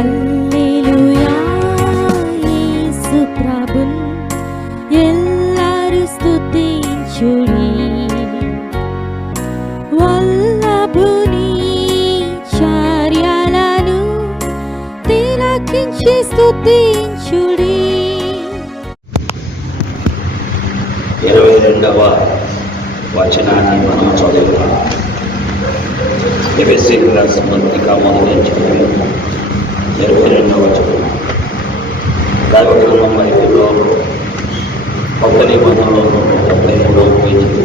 హల్లెలూయా యేసు ప్రభున్ ఎల్లరు స్తుతించుడి. వల్లభుని చర్యలను తిలకించి స్తుతించుడి. 22వ వచనాన్ని మనం చదువుతాం. ఎఫెసీయులకు రాసిన పత్రిక మొదటి అధ్యాయం 22వ వచనం. దైవగ్రంథం బైబిల్లో కొత్త నిబంధనలో 173వ పేజీ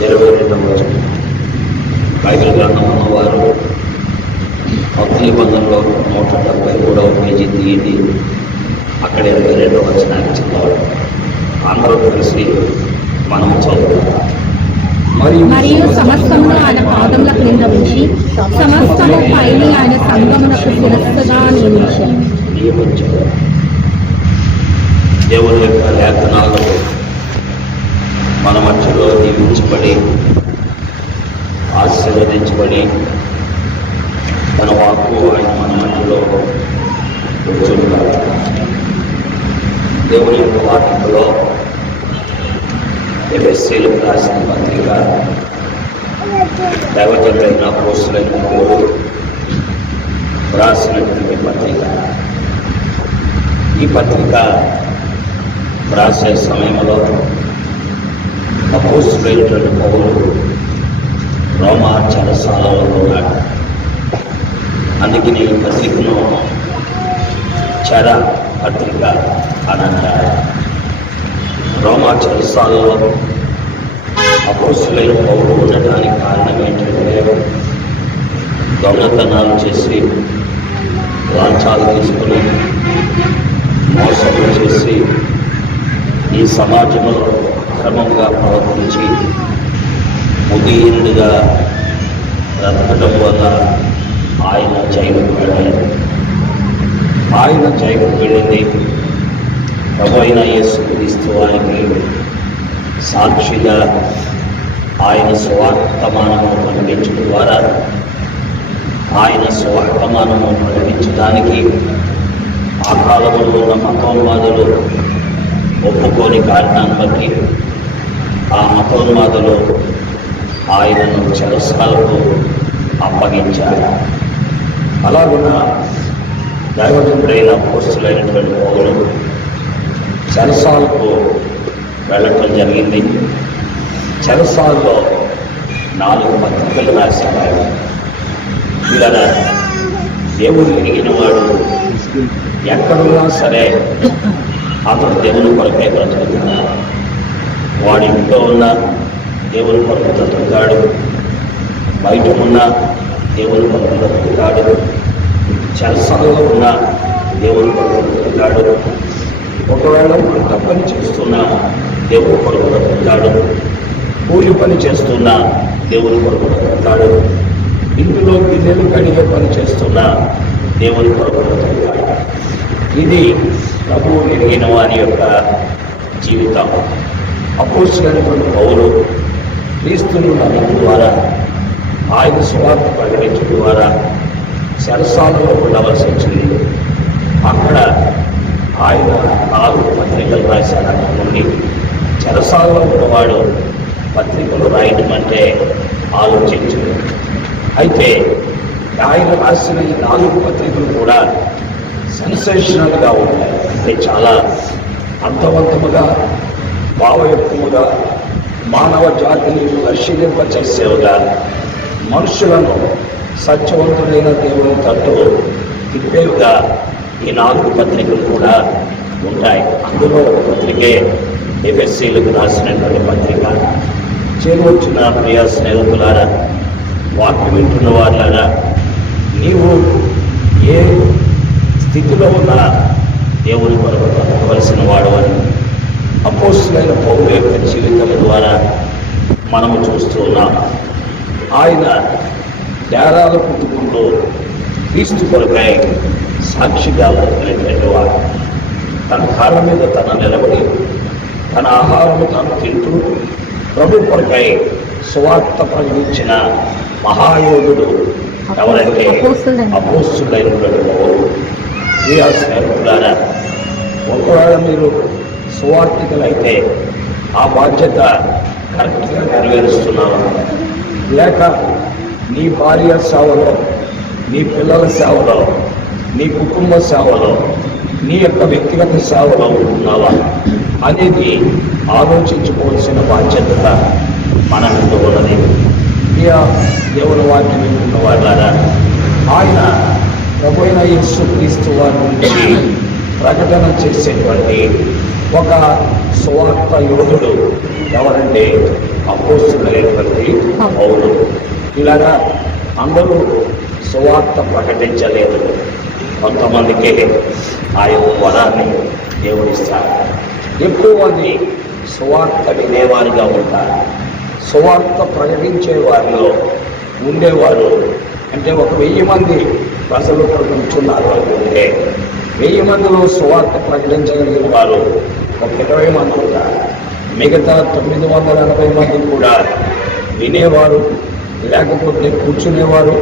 22వ వచనం. బైబిల్ గ్రంథం ఉన్నవారు కొత్త నిబంధనలో 173వ పేజీ తీయండి. అక్కడ 22వ వచనాన్ని చదవాలి. అందరూ కలిసి మనం చదువుతాం. మరియు సమస్తమును ఆయన పాదముల క్రింద ఉంచి సమస్తము పైని ఆయన సంగమునకు శిరస్సుగా నియమించారు. దేవుని యొక్క లేఖనాలు మన మధ్యలో దీవించబడి ఆశీర్వదించబడి తన వాక్కు ఆయన మన మధ్యలో కూర్చుంటారు. దేవుని యొక్క వాక్యంలో ఎఫెసీయులకు రాసిన పత్రిక దైవజనులైన అపోస్తలులైన పౌలు రాసినటువంటి పత్రిక. ఈ పత్రిక రాసే సమయంలో అపోస్తలులైనటువంటి పౌలు రోమా చెరసాలలో ఉన్నాడు. అందుకని ఈ పత్రికను చెర పత్రిక అని అంటారు. రోమా చెరసాలలో అపోస్తలులైన పౌలు ఉండటానికి కారణం ఏంటంటే దొంగతనాలు చేసి లంచాలు తీసుకుని మోసాలు చేసి ఈ సమాజంలో క్రమంగా ప్రవర్తించి ముదీనుడిగా బ్రతకడం వల్ల ఆయన జైలుకు వెళ్ళాడు. ఆయన జైలుకు వెళ్ళింది ప్రభు అయిన యేసుక్రీస్తు వారికి సాక్షిగా ఆయన స్వార్థమానము ప్రకటించడం ద్వారా ఆయన స్వార్థమానము ప్రకటించడానికి ఆ కాలంలో ఉన్న మతోన్మాదులు ఒప్పుకోని కారణాన్ని బట్టి ఆ మతోన్మాదులు ఆయనను చెరసాలకు అప్పగించారు. అలాగున్న దైవజనుడైన అపోస్తలులైనటువంటి పౌలు చెరసాలకు వెళ్ళటం జరిగింది. చెరసాల్లో 4 పత్రికలు రాశారు. ఇలా దేవుడు ఎరిగిన వాడు ఎక్కడున్నా సరే అతను దేవుని కొరకే బ్రతుకుతున్నాడు. వాడి ఇంట్లో ఉన్న దేవుని కొరకు బ్రతుకుతాడు, బయట ఉన్న దేవుని కొరకు బ్రతుకుతాడు, చెరసాలలో ఉన్న దేవుని కొరకు బ్రతుకుతాడు. ఒకవేళ వంట పని చేస్తున్నా దేవుని కొరకు బ్రతుకుతాడు, కూలి పని చేస్తున్నా దేవుని కొరకు బ్రతుకుతాడు, ఇంటిలో గిన్నెలు కడిగే పని చేస్తున్నా దేవుని కొరకు బ్రతుకుతాడు. ఇది ప్రభువు ఎరిగిన వారి యొక్క జీవితం. అపోస్తలులైనటువంటి పౌలు క్రీస్తును నమ్మకం ద్వారా ఆయన సువార్త ప్రకటించడం ద్వారా చెరసాలలో ఉండవలసి వచ్చింది. అక్కడ ఆయన 4 పత్రికలు రాశాడు. అక్కడ నుండి చెరసాలలో ఉన్నవాడు పత్రికలు రాయడం అంటే ఆలోచించడు. అయితే ఆయన రాసిన ఈ 4 పత్రికలు కూడా సెన్సేషనల్గా ఉంటాయి. అంటే చాలా అర్థవంతముగా భావయుక్తముగా మానవ జాతిని పరిశీలింపచేసేవిగా మనుషులను సత్యవంతుడైన దేవుని తట్టు తిప్పేవిగా ఈ 4 పత్రికలు కూడా ఉంటాయి. అందులో ఒక పత్రికే ఎఫెసీయులకు రాసినటువంటి పత్రిక. చేరువచ్చిన ప్రియ స్నేహితులారా, వాక్యం వింటున్న వాళ్ళారా, నీవు ఏ స్థితిలో ఉన్నా దేవుని కొరకు బ్రతకవలసిన వాడు అని అపోస్తలులైన పౌలు యొక్క జీవితం ద్వారా మనము చూస్తూ ఉన్నాం. ఆయన డేరాల కుటుంబంలో క్రీస్తు కొరకై సాక్షిగా బ్రతికినటువంటి వాడు. తన కాళ్ళ మీద తన నిలబడి తన ఆహారము తాను తింటూ ప్రభు కొరకై సువార్త ప్రకటించిన మహాయోధుడు ఎవరంటే అపోస్తలుడైన అపోస్తలుడైనటువంటి పౌలు. ప్రియ స్నేహితులారా, ఒకవేళ మీరు సువార్థికులైతే ఆ బాధ్యత కరెక్ట్గా నెరవేరుస్తున్నావా, లేక నీ భార్య సేవలో, నీ పిల్లల సేవలో, నీ కుటుంబ సేవలో, నీ యొక్క వ్యక్తిగత సేవలో ఉంటున్నావా అనేది ఆలోచించుకోవాల్సిన బాధ్యత మన మీద ఉన్నది. ప్రియ దేవుని వాక్యం వింటున్న వాళ్ళారా, ఆయన ప్రభువైన యేసుక్రీస్తు వారి గురించి ప్రకటన చేసేటువంటి ఒక సువార్త యోధుడు ఎవరంటే అపోస్తలుడైనటువంటి పౌలు. ఇలాగా అందరూ సువార్త ప్రకటించలేదు, కొంతమందికి ఆ యొక్క వరాన్ని దేవుడిస్తారు. ఎక్కువ మంది సువార్త వినేవారుగా ఉంటారు. సువార్త ప్రకటించే వారిలో ఉండేవారు అంటే 1000 మంది ప్రజలు ప్రకటించున్నారు అనుకుంటే 1000 మందిలో సువార్త ప్రకటించగలిగిన వారు ఒక 20 మంది ఉంటారు. మిగతా 980 మంది కూడా వినేవారు, లేకపోతే కూర్చునేవారు,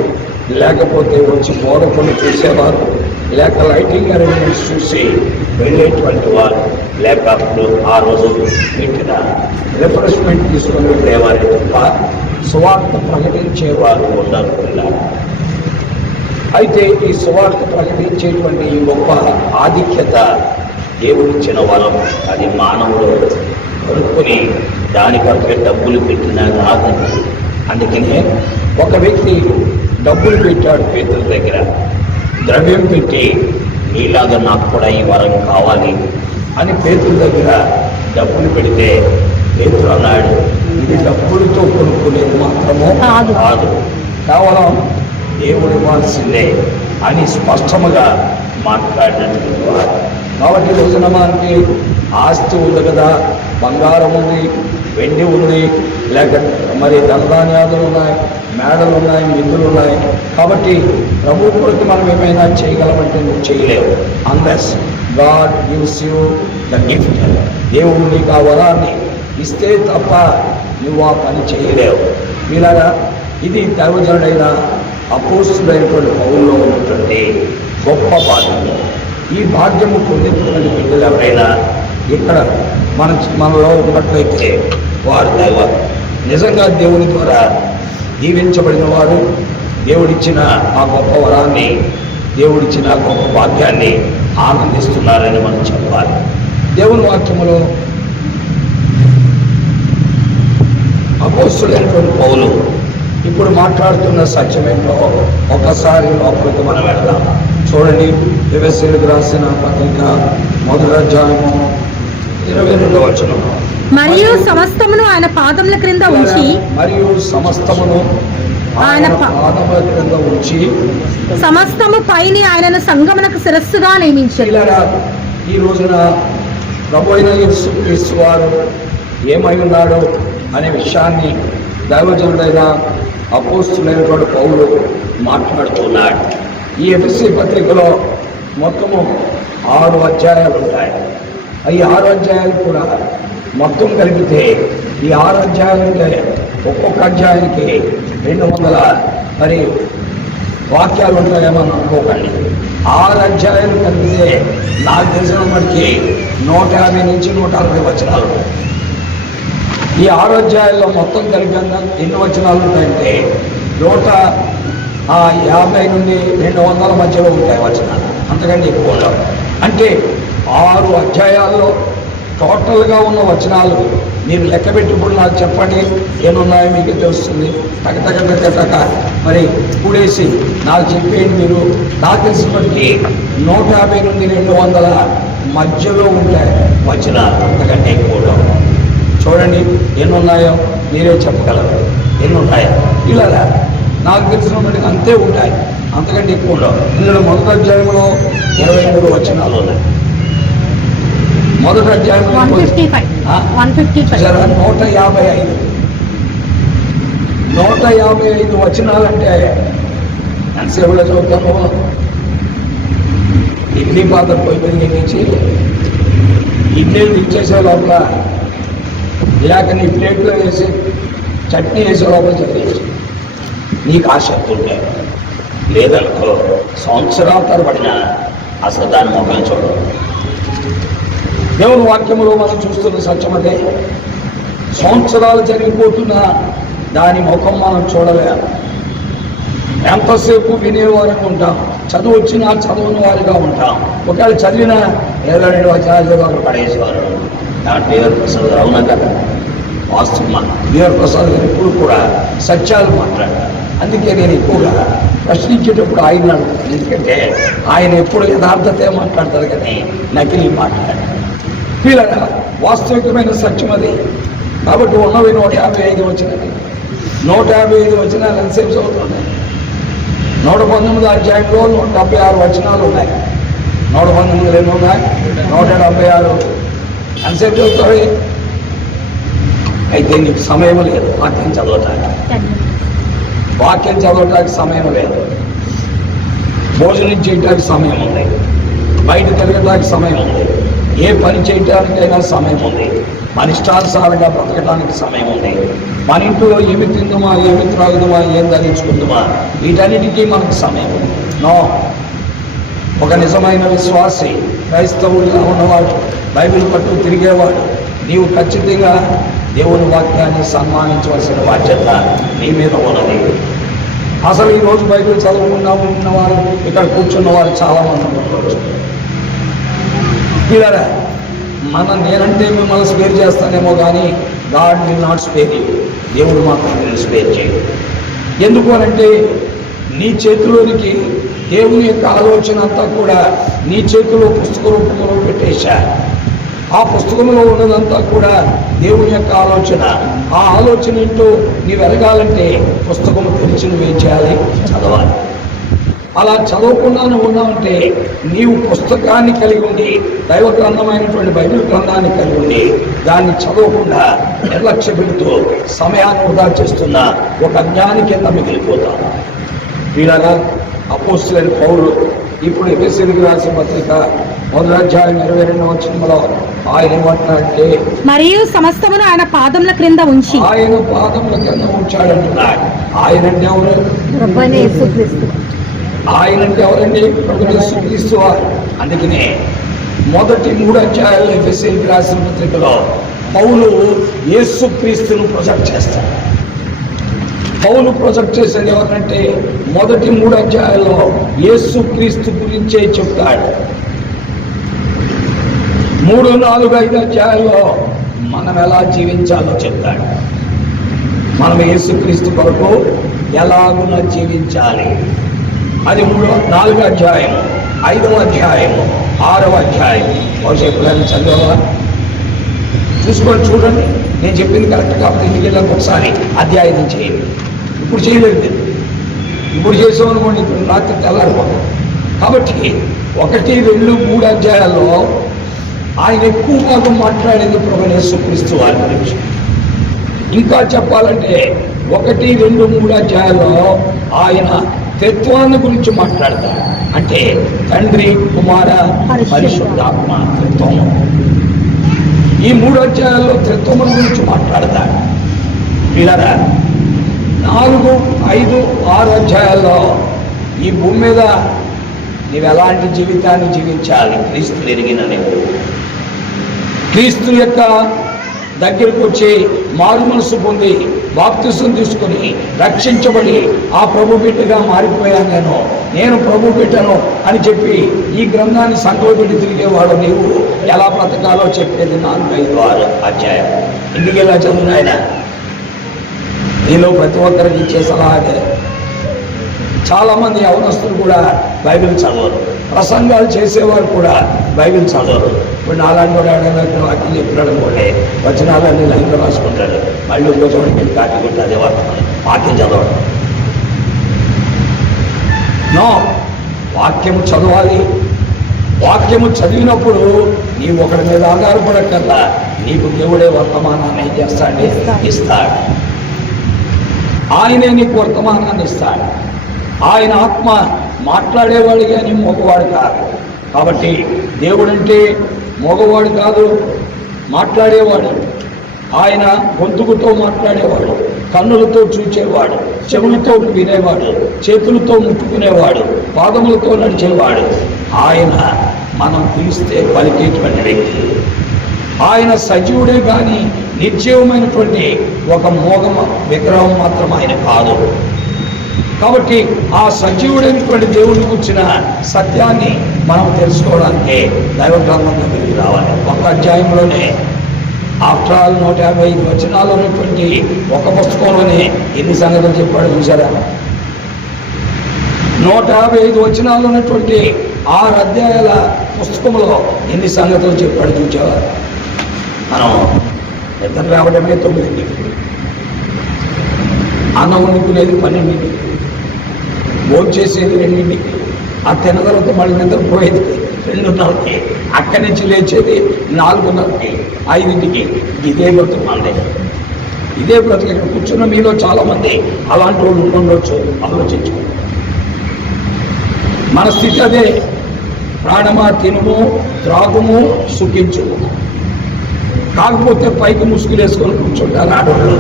లేకపోతే వచ్చి బోధకులు చూసేవారు, లేక లైటింగ్ అరేంజ్మెంట్స్ చూసి వెళ్ళేటువంటి వారు, లేక అప్పుడు ఆ రోజు పెట్టిన రిఫ్రెష్మెంట్ తీసుకొని వెళ్ళేవారు తప్ప సువార్త ప్రకటించేవారు ఉండరు. అయితే ఈ సువార్త ప్రకటించేటువంటి ఈ గొప్ప ఆధిక్యత దేవుడిచ్చిన వరం. అది మానవుడు కొనుక్కొని దానికంటే డబ్బులు పెట్టినా కాదండి. అందుకనే ఒక వ్యక్తి డబ్బులు పెట్టాడు పేతురు దగ్గర, ద్రవ్యం పెట్టి నీలాగా నాకు కూడా ఈ వరం కావాలి అని పేతురు దగ్గర డబ్బులు పెడితే పేతురు అన్నాడు, ఇది డబ్బులతో కొనుక్కునేది మాత్రమో కాదు, కేవలం దేవుడు ఇవ్వాల్సిందే అని స్పష్టముగా మాట్లాడినటువంటి వారు. కాబట్టి రోజున మనకి ఆస్తి ఉంది కదా, బంగారం ఉంది, వెండి ఉంది, లేక మరి ధనధాన్యాదులు ఉన్నాయి, మేడలు ఉన్నాయి, మిందులు ఉన్నాయి. కాబట్టి ప్రభు కొరకు మనం ఏమైనా చేయగలమంటే నువ్వు చేయలేవు. Unless God gives you the gift. దేవుడు నీకు ఆ వరాన్ని ఇస్తే తప్ప నువ్వు ఆ పని చేయలేవు. ఇలాగా ఇది దైవజనుడైన అపోస్తలుడైనటువంటి పౌలులో ఉన్నటువంటి గొప్ప భాగ్యము. ఈ భాగ్యము పొందినటువంటి బిడ్డలు ఎవరైనా ఇక్కడ మనలో ఉన్నట్లయితే వారు దైవ నిజంగా దేవుని ద్వారా దీవించబడిన వారు, దేవుడిచ్చిన ఆ గొప్ప వరాన్ని, దేవుడిచ్చిన ఆ గొప్ప భాగ్యాన్ని ఆనందిస్తున్నారని మనం చెప్పాలి. దేవుని వాక్యములో అపోస్తలుడైనటువంటి పౌలు ఇప్పుడు మాట్లాడుతున్న సత్యమేంటో ఒకసారి లోపలికి మనం వెళ్దాం. చూడండి, ఎఫెసీయులకు రాసిన పత్రిక 1వ అధ్యాయము 22వ వచనం. మరియు సమస్తమును ఆయన పాదముల క్రింద ఉంచి, మరియు సమస్తమును ఆయన పాదముల క్రింద ఉంచి, సమస్తము పైని ఆయనను సంగమునకు శిరస్సుగా నియమించారు. ఈ రోజున ప్రభువైన యేసుక్రీస్తు వారు ఏమై ఉన్నాడో అనే విషయాన్ని దైవజనుడైన అపోస్తలుడైనటువంటి పౌలు మాట్లాడుతున్నాడు. ఈ ఎఫెసీ పత్రికలో మొత్తము 6 అధ్యాయాలు ఉంటాయి. ఈ 6 అధ్యాయాలు కూడా మొత్తం కలిపితే ఈ 6 అధ్యాయాలంటే ఒక్కొక్క అధ్యాయానికి 200 మరి వాక్యాలు ఉంటాయేమని అనుకోకండి. 6 అధ్యాయాలు కలిపితే నాకు తెలిసిన మటుకి 150 నుంచి 160 వచనాలు. ఈ 6 అధ్యాయాల్లో మొత్తం కలిపి ఎన్ని వచనాలు ఉంటాయంటే 150 నుండి 200 మధ్యలో ఉంటాయి వచనాలు, అంతకంటే ఎక్కువ ఉండవు. అంటే 6 అధ్యాయాల్లో టోటల్గా ఉన్న వచనాలు మీరు లెక్క పెట్టుకుని నాకు చెప్పండి ఏమున్నాయో మీకు తెలుస్తుంది. టక మరి కూడేసి నాకు చెప్పేయండి. మీరు నాకు తెలిసినప్పటికీ 150 నుండి 200 మధ్యలో ఉంటాయి వచనాలు, అంతకంటే ఎక్కువ ఉండవు. చూడండి ఎన్ని ఉన్నాయో మీరే చెప్పగలరు. ఎన్ని ఉంటాయో ఇలా నాకు తెలిసినప్పటికీ అంతే ఉంటాయి, అంతకంటే ఎక్కువ ఉండవు. ఇందులో 1వ అధ్యాయంలో 23 వచనాలు ఉన్నాయి. 1వ అధ్యాయంలో 155 వచనాలంటే ఎంతసేపులో చదువుతాము. ఇడ్లీ పాత్ర పొయ్యి మీద ఎక్కించి ఇడ్లీలు ఇచ్చేసే లోపల లేక నీ ప్లేట్లో వేసి చట్నీ వేసే లోపల చదివేసి నీకు ఆసక్తి ఉంటాయి. లేదనుకో సంవత్సరాల తరబడిన అసలు దాని ముఖం చూడదు. దేవుని వాక్యములో మనం చూస్తున్న సత్యమదే. సంవత్సరాలు జరిగిపోతున్నా దాని ముఖం మనం చూడలేము. ఎంతసేపు వినేవారిగా ఉంటాం, చదువు వచ్చినా చదవని వారిగా ఉంటాం. ఒకవేళ చదివినా ఏదో రెండు వచనాలు పడేసేవారు. బిఆర్ ప్రసాద్ గారు అవునా కదా, వాస్తవమా? బిఆర్ ప్రసాద్ గారు ఎప్పుడు కూడా సత్యాలు మాట్లాడారు. అందుకే నేను ఎక్కువగా ప్రశ్నించేటప్పుడు ఆయన అడుగుతాను. ఎందుకంటే ఆయన ఎప్పుడు యథార్థతే మాట్లాడతారు కానీ నకిలీ మాట్లాడారు. వీళ్ళగా వాస్తవికమైన సత్యం అది. కాబట్టి ఉన్నవి 155 వచ్చినది. 155 వచనాలు ఎంతసేపు చదువుతున్నాయి? 119 అధ్యాయంలో 176 వచనాలు ఉన్నాయి. 119 ఎన్ని ఉన్నాయి? 176. ఎంతసేపు చదువుతారు? అయితే నీకు సమయం లేదు వాక్యం చదవటానికి. వాక్యం చదవటానికి సమయం లేదు. భోజనం చేయటానికి సమయం ఉంది. బయట తిరగటానికి సమయం ఉంది. ఏ పని చేయటానికైనా సమయం ఉంది. మన ఇష్టానుసారంగా బ్రతకడానికి సమయం ఉంది. మన ఇంట్లో ఏమి తిందుమా, ఏమి త్రాగుదుమా, ఏం ధరించుకుందుమా, వీటన్నిటికీ మనకు సమయం ఉంది. నో, ఒక నిజమైన విశ్వాసి, క్రైస్తవుడిగా ఉన్నవాడు, బైబిల్ పట్టు తిరిగేవాడు, నీవు ఖచ్చితంగా దేవుని వాక్యాన్ని సన్మానించవలసిన బాధ్యత నీ మీద ఉన్నది. అసలు ఈరోజు బైబిల్ చదవకుండా ఉన్నవారు ఇక్కడ కూర్చున్న వారు చాలామంది ఉండవచ్చు. పిల్లరా, నేనంటే మిమ్మల్ని స్పేర్ చేస్తానేమో కానీ God will not spare you. దేవుడు మాత్రం నేను స్పేర్ చేయడు. ఎందుకు అనంటే నీ చేతిలోనికి దేవుని యొక్క ఆలోచన అంతా కూడా నీ చేతిలో పుస్తక రూపంలో పెట్టేశా. ఆ పుస్తకంలో ఉన్నదంతా కూడా దేవుని యొక్క ఆలోచన. ఆ ఆలోచన ఏంటో నీవు ఎరగాలంటే పుస్తకం తెరిచి నువ్వేం చేయాలి? చదవాలి. అలా చదవకుండా నువ్వు ఉన్నావంటే నీవు పుస్తకాన్ని కలిగి ఉండి, దైవ గ్రంథమైనటువంటి బైబిల్ గ్రంథాన్ని కలిగి ఉండి దాన్ని చదవకుండా నిర్లక్ష్య పెడుతూ సమయాన్ని వృధా చేస్తున్న ఒక అజ్ఞాని కింద మిగిలిపోతాను. వీళ్ళగా అపోస్తలుడైన పౌలు ఇప్పుడు ఎఫెసీయులకు రాసిన పత్రిక 1వ అధ్యాయం 22వ వచనంలో ఆయన ఏమంటున్నాడంటే, మరియు సమస్తమును ఆయన పాదముల క్రింద ఉంచి, ఆయన పాదముల క్రింద ఉంచాడంటున్నాడు. ఆయన అంటే ఎవరు? ప్రభువైన యేసుక్రీస్తు. ఆయన అంటే ఎవరండి? ప్రభువైన యేసుక్రీస్తు వారు. అందుకనే మొదటి 3 అధ్యాయాలు ఎఫెసీయులకు రాసిన పత్రికలో పౌలు యేసుక్రీస్తును ప్రొజెక్ట్ చేస్తాడు. పౌలు ప్రొజెక్ట్ చేసేది ఎవరంటే మొదటి 3 అధ్యాయాల్లో యేసుక్రీస్తు గురించే చెప్తాడు. 3, 4, 5 అధ్యాయాల్లో మనం ఎలా జీవించాలో చెప్తాడు. మనం యేసుక్రీస్తు కొరకు ఎలాగున జీవించాలి అది 3, 4 అధ్యాయం, 5వ అధ్యాయం, 6వ అధ్యాయం. బహుశా ఎప్పుడైనా చదివా చూడండి. నేను చెప్పింది కరెక్ట్ కాబట్టి ఇంటికి వెళ్ళాక ఒకసారి అధ్యాయం చేయండి. ఇప్పుడు చేయలేదు. ఇప్పుడు చేసామనుకోండి, ఇప్పుడు రాత్రి తెల్లారిపోతాం. కాబట్టి 1, 2, 3 అధ్యాయాల్లో ఆయన ఎక్కువ భాగం మాట్లాడేది ప్రభువైన యేసుక్రీస్తు వారి గురించి. ఇంకా చెప్పాలంటే 1, 2, 3 అధ్యాయాల్లో ఆయన త్రిత్వాన్ని గురించి మాట్లాడతాడు. అంటే తండ్రి, కుమార, పరిశుద్ధాత్మ త్రిత్వం. ఈ 3 అధ్యాయాల్లో త్రిత్వం గురించి మాట్లాడతాడు. వీళ్ళరా 4, 5, 6 అధ్యాయాల్లో ఈ భూమి మీద నీవు ఎలాంటి జీవితాన్ని జీవించాలి, క్రీస్తు ఎరిగిన నీవు క్రీస్తు యొక్క దగ్గరకు వచ్చి మారు మనసు పొంది బాప్తిసం తీసుకుని రక్షించబడి ఆ ప్రభు బిడ్డగా మారిపోయాను, నేను ప్రభు బిడ్డను అని చెప్పి ఈ గ్రంథాన్ని సంకల్ప పెట్టి తిరిగేవాడు నీవు ఎలా బ్రతకాలో చెప్పేది 4, 5, 6 అధ్యాయం. ఇందుకు ఎలా చదువు ఆయన నీలో ప్రతి ఒక్కరికి ఇచ్చే సలహాదే. చాలామంది యవనస్తులు కూడా బైబిల్ చదవరు, ప్రసంగాలు చేసేవారు కూడా బైబిల్ చదవరు. ఇప్పుడు నాలాంటి కూడా ఎవరైనా వాక్యం చెప్పినాడు అనుకోండి, వచనాలన్నీ లైన్లో రాసుకుంటాడు, మళ్ళీ ఇంకో చోటికి వెళ్ళి కాకి కొట్టి అదే వాక్యం చదవడం. నో, వాక్యము చదవాలి. వాక్యము చదివినప్పుడు నీవు ఒకరి మీద ఆధారపడకల్లా నీకు దేవుడే వర్తమానాన్ని ఏం చేస్తాడు? ఇస్తాడు. ఆయనే నీకు వర్తమానాన్ని ఇస్తాడు. ఆయన ఆత్మ మాట్లాడేవాడు కానీ మగవాడు కాదు. కాబట్టి దేవుడంటే మగవాడు కాదు, మాట్లాడేవాడు. ఆయన గొంతుకుతో మాట్లాడేవాడు, కన్నులతో చూచేవాడు, చెవులతో వినేవాడు, చేతులతో ముట్టుకునేవాడు, పాదములతో నడిచేవాడు. ఆయన మనం పిలిస్తే పలికేటువంటి వ్యక్తి. ఆయన సజీవుడే కానీ నిర్జీవమైనటువంటి ఒక మోగమ విగ్రహం మాత్రం ఆయన కాదు. కాబట్టి ఆ సజీవుడైనటువంటి దేవుని గురించిన సత్యాన్ని మనం తెలుసుకోవడానికి దైవ గ్రంథం దగ్గరికి రావాలి. ఒక అధ్యాయంలోనే ఆఫ్టర్ ఆల్ 155 వచనాలు ఉన్నటువంటి ఒక పుస్తకంలోనే ఎన్ని సంగతులు చెప్పాడు చూసారా? 155 వచనాలు ఉన్నటువంటి 6 అధ్యాయాల పుస్తకంలో ఎన్ని సంగతులు చెప్పాడు చూసావా? మనం నిద్ర రావడమే 9, అన్నం వండుకునేది 12, భోజనం చేసేది 2, ఆ తిన్న తర్వాత మళ్ళీ నిద్రపోయేది 2:30, అక్కడి నుంచి లేచేది 4:30, 5. ఇదే బ్రతుకు మంది, ఇదే బ్రతుకు. ఇక్కడ కూర్చున్న మీలో చాలామంది అలాంటి వాళ్ళు ఉండొచ్చు. ఆలోచించుకోండి. మన స్థితి అదే. ప్రాణమా తినుము, త్రాగుము, సుఖించుము. కాకపోతే పైకి ముసుగులేసుకొని కూర్చుంటారు ఆడవాళ్ళు.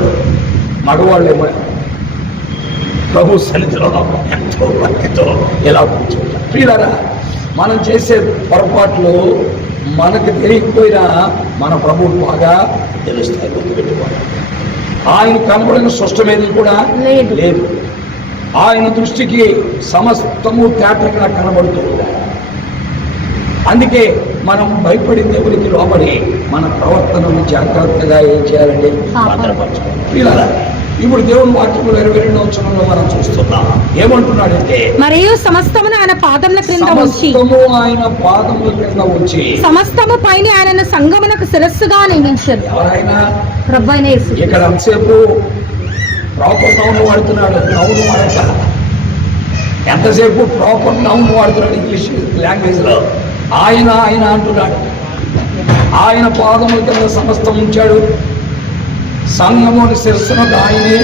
మగవాళ్ళేమో ప్రభు సన్నిధిలో ఎంతో భక్తితో ఎలా కూర్చుంటారు. ప్రియులారా, మనం చేసే పొరపాట్లు మనకు తెలియకపోయినా మన ప్రభువు బాగా తెలుస్తాయి. గుర్తుపెట్టుకోవాలి. ఆయన కనబడిన స్పష్టమేది కూడా లేదు. ఆయన దృష్టికి సమస్తము తేటగా కనబడుతూ ఉంటాయి. అందుకే మనం భయపడి దేవునికి లోబడి మన ప్రవర్తనను జాగ్రత్తగా ఏం చేయాలంటే భద్రపరచుకోవాలి. ప్రియులారా, ఇప్పుడు దేవుని వాక్యంలో 22వ వచనంలో మనం చూస్తున్నాం. ఏమంటున్నాడంటే, మరియు సమస్తమును ఆయన పాదముల క్రింద ఉంచి, ఆయన పాదముల క్రింద ఉంచి సమస్తము పైన ఆయన సంగమునకు శిరస్సుగా నియమించారు. ఎవరైనా ప్రభువైన యేసు. ఇక్కడ అంతసేపు ప్రాపర్ నౌన్ వాడుతున్నాడు, నౌన్ వాడట. ఎంతసేపు ప్రాపర్ నౌన్ వాడుతున్నాడు ఇంగ్లీష్ లాంగ్వేజ్ లో. ఆయన ఆయన అంటున్నాడు. ఆయన పాదముల కింద సమస్తం ఉంచాడు. సంఘముని శిరస్సును ఆయనే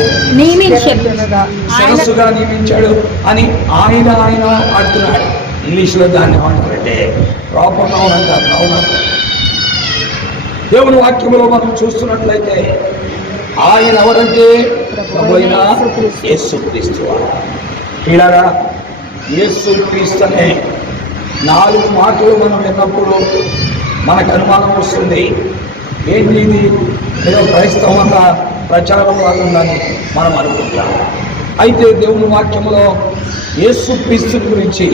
శిరస్సుగా నియమించాడు అని ఆయన ఆయన అంటున్నాడు. ఇంగ్లీష్లో దాన్ని ఏమంటారంటే ప్రాపర్ నౌన్ అంటారు. నౌన్ అంటారు. దేవుని వాక్యంలో మనం చూస్తున్నట్లయితే ఆయన ఎవరంటే ప్రభువైన యేసుక్రీస్తు. ఇలాగా యేసుక్రీస్తు అనే 4 మాటలు మనం విన్నప్పుడు మనకు అనుమానం వస్తుంది. ఏంటి ఇది? ఏదో క్రైస్తవంత ప్రచారం లాగుందని మనం అనుకుంటాం. అయితే దేవుని వాక్యంలో యేసుక్రీస్తు గురించి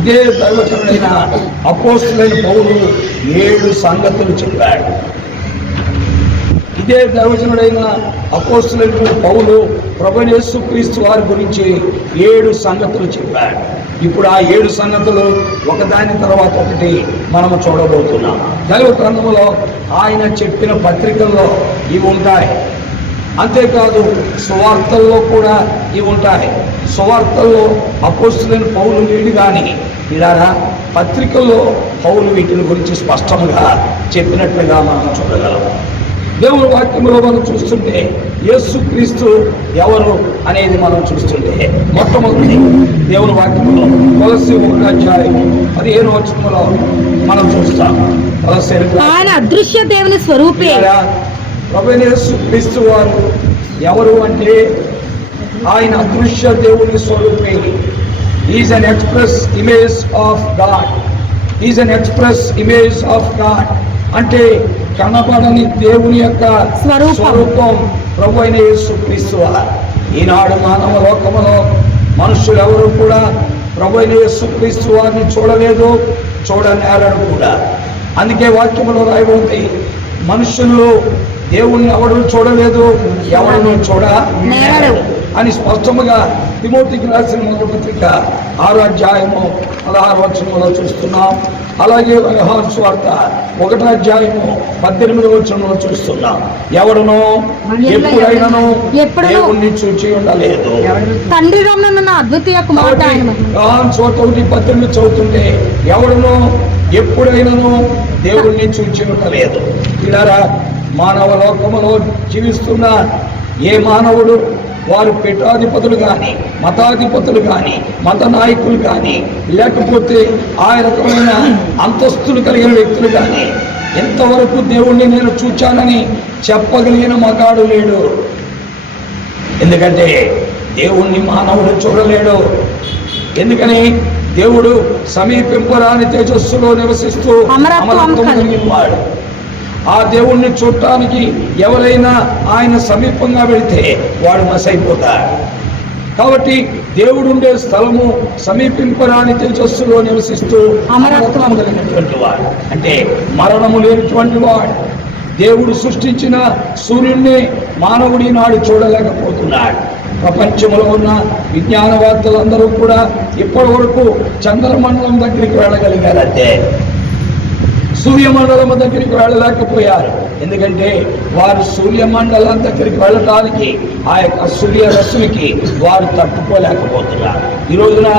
ఇదే దైవజనుడైన అపోస్తులైన పౌలు 7 సంగతులు చెప్పాడు. ఇదే దైవజనుడైన అపోస్తులైన పౌలు ప్రభువైన యేసుక్రీస్తు వారి గురించి 7 సంగతులు చెప్పాడు. ఇప్పుడు ఆ 7 సంగతులు ఒకదాని తర్వాత ఒకటి మనము చూడబోతున్నాం. దైవ గ్రంథంలో ఆయన చెప్పిన పత్రికల్లో ఇవి ఉంటాయి. అంతేకాదు సువార్తల్లో కూడా ఇవి ఉంటాయి. సువార్తల్లో అపోస్తులైన పౌలు వీడు కానీ ఇలారా పత్రికల్లో పౌలు వీటిని గురించి స్పష్టంగా చెప్పినట్లుగా మనం చూడగలం. దేవుని వాక్యంలో మనం చూస్తుంటే యేసుక్రీస్తు ఎవరు అనేది మనం చూస్తుంటే మొట్టమొదటి దేవుని వాక్యంలో కొలస్సీ 1:15 వచనంలో మనం చూస్తాం. ఆయన అదృశ్య దేవుని స్వరూపే. ప్రభువైన యేసుక్రీస్తు వారు ఎవరు అంటే ఆయన అదృశ్య దేవుని స్వరూపే. Is an express image of God. Is an express image of God అంటే కనబడని దేవుని యొక్క స్వరూపం ప్రభువైన యేసుక్రీస్తు. ఈనాడు మానవ లోకములో మనుషులు ఎవరు కూడా ప్రభువైన యేసుక్రీస్తు వారిని చూడలేదు, చూడనేరడు కూడా. అందుకే వాక్యములో రాయబడింది, మనుషుల్లో దేవుణ్ణి ఎవరు చూడలేదు, ఎవరిని చూడనేరడు అని స్పష్టముగా తిమోతికి రాసిన 1వ పత్రిక 6వ అధ్యాయము 16వ వచనంలో చూస్తున్నాం. అలాగే యోహాను సువార్త 1వ అధ్యాయము 18వ వచనంలో చూస్తున్నాం. ఎవడునో ఎప్పుడైనాను దేవుణ్ణి చూచి ఉండలేదు. తండ్రి అద్వితీయ కుమారుడు. యోహాను సువార్త 1:18 చదువుతుంటే ఎవడునో ఎప్పుడైనాను దేవుణ్ణి చూచి ఉండలేదు. ఇలారా మానవ లోకములో జీవిస్తున్న ఏ మానవుడు, వారు పీఠాధిపతులు కానీ, మతాధిపతులు కానీ, మత నాయకులు కానీ, లేకపోతే ఆ రకమైన అంతస్తులు కలిగిన వ్యక్తులు కానీ ఎంతవరకు దేవుణ్ణి నేను చూచానని చెప్పగలిగిన మగాడు లేడు. ఎందుకంటే దేవుణ్ణి మానవుడు చూడలేడు. ఎందుకని? దేవుడు సమీపింపరాని తేజస్సులో నివసిస్తూ అమరత్వం కలిగినవాడు. ఆ దేవుణ్ణి చూడటానికి ఎవరైనా ఆయన సమీపంగా వెళితే వాడు మసైపోతాడు. కాబట్టి దేవుడు ఉండే స్థలము సమీపింపరాని తేజస్సులో నివసిస్తూ అమరత్వం కలిగినటువంటి వాడు, అంటే మరణము లేనటువంటి వాడు. దేవుడు సృష్టించిన సూర్యుడిని మానవుడి నాడు చూడలేకపోతున్నాడు. ప్రపంచంలో ఉన్న విజ్ఞానవేత్తలందరూ కూడా ఇప్పటి వరకు చంద్రమండలం దగ్గరికి వెళ్ళగలిగారంటే సూర్యమండలం దగ్గరికి వెళ్ళలేకపోయారు. ఎందుకంటే వారు సూర్యమండలం దగ్గరికి వెళ్ళటానికి ఆ యొక్క సూర్యరశ్మికి వారు తట్టుకోలేకపోతున్నారు. ఈ రోజున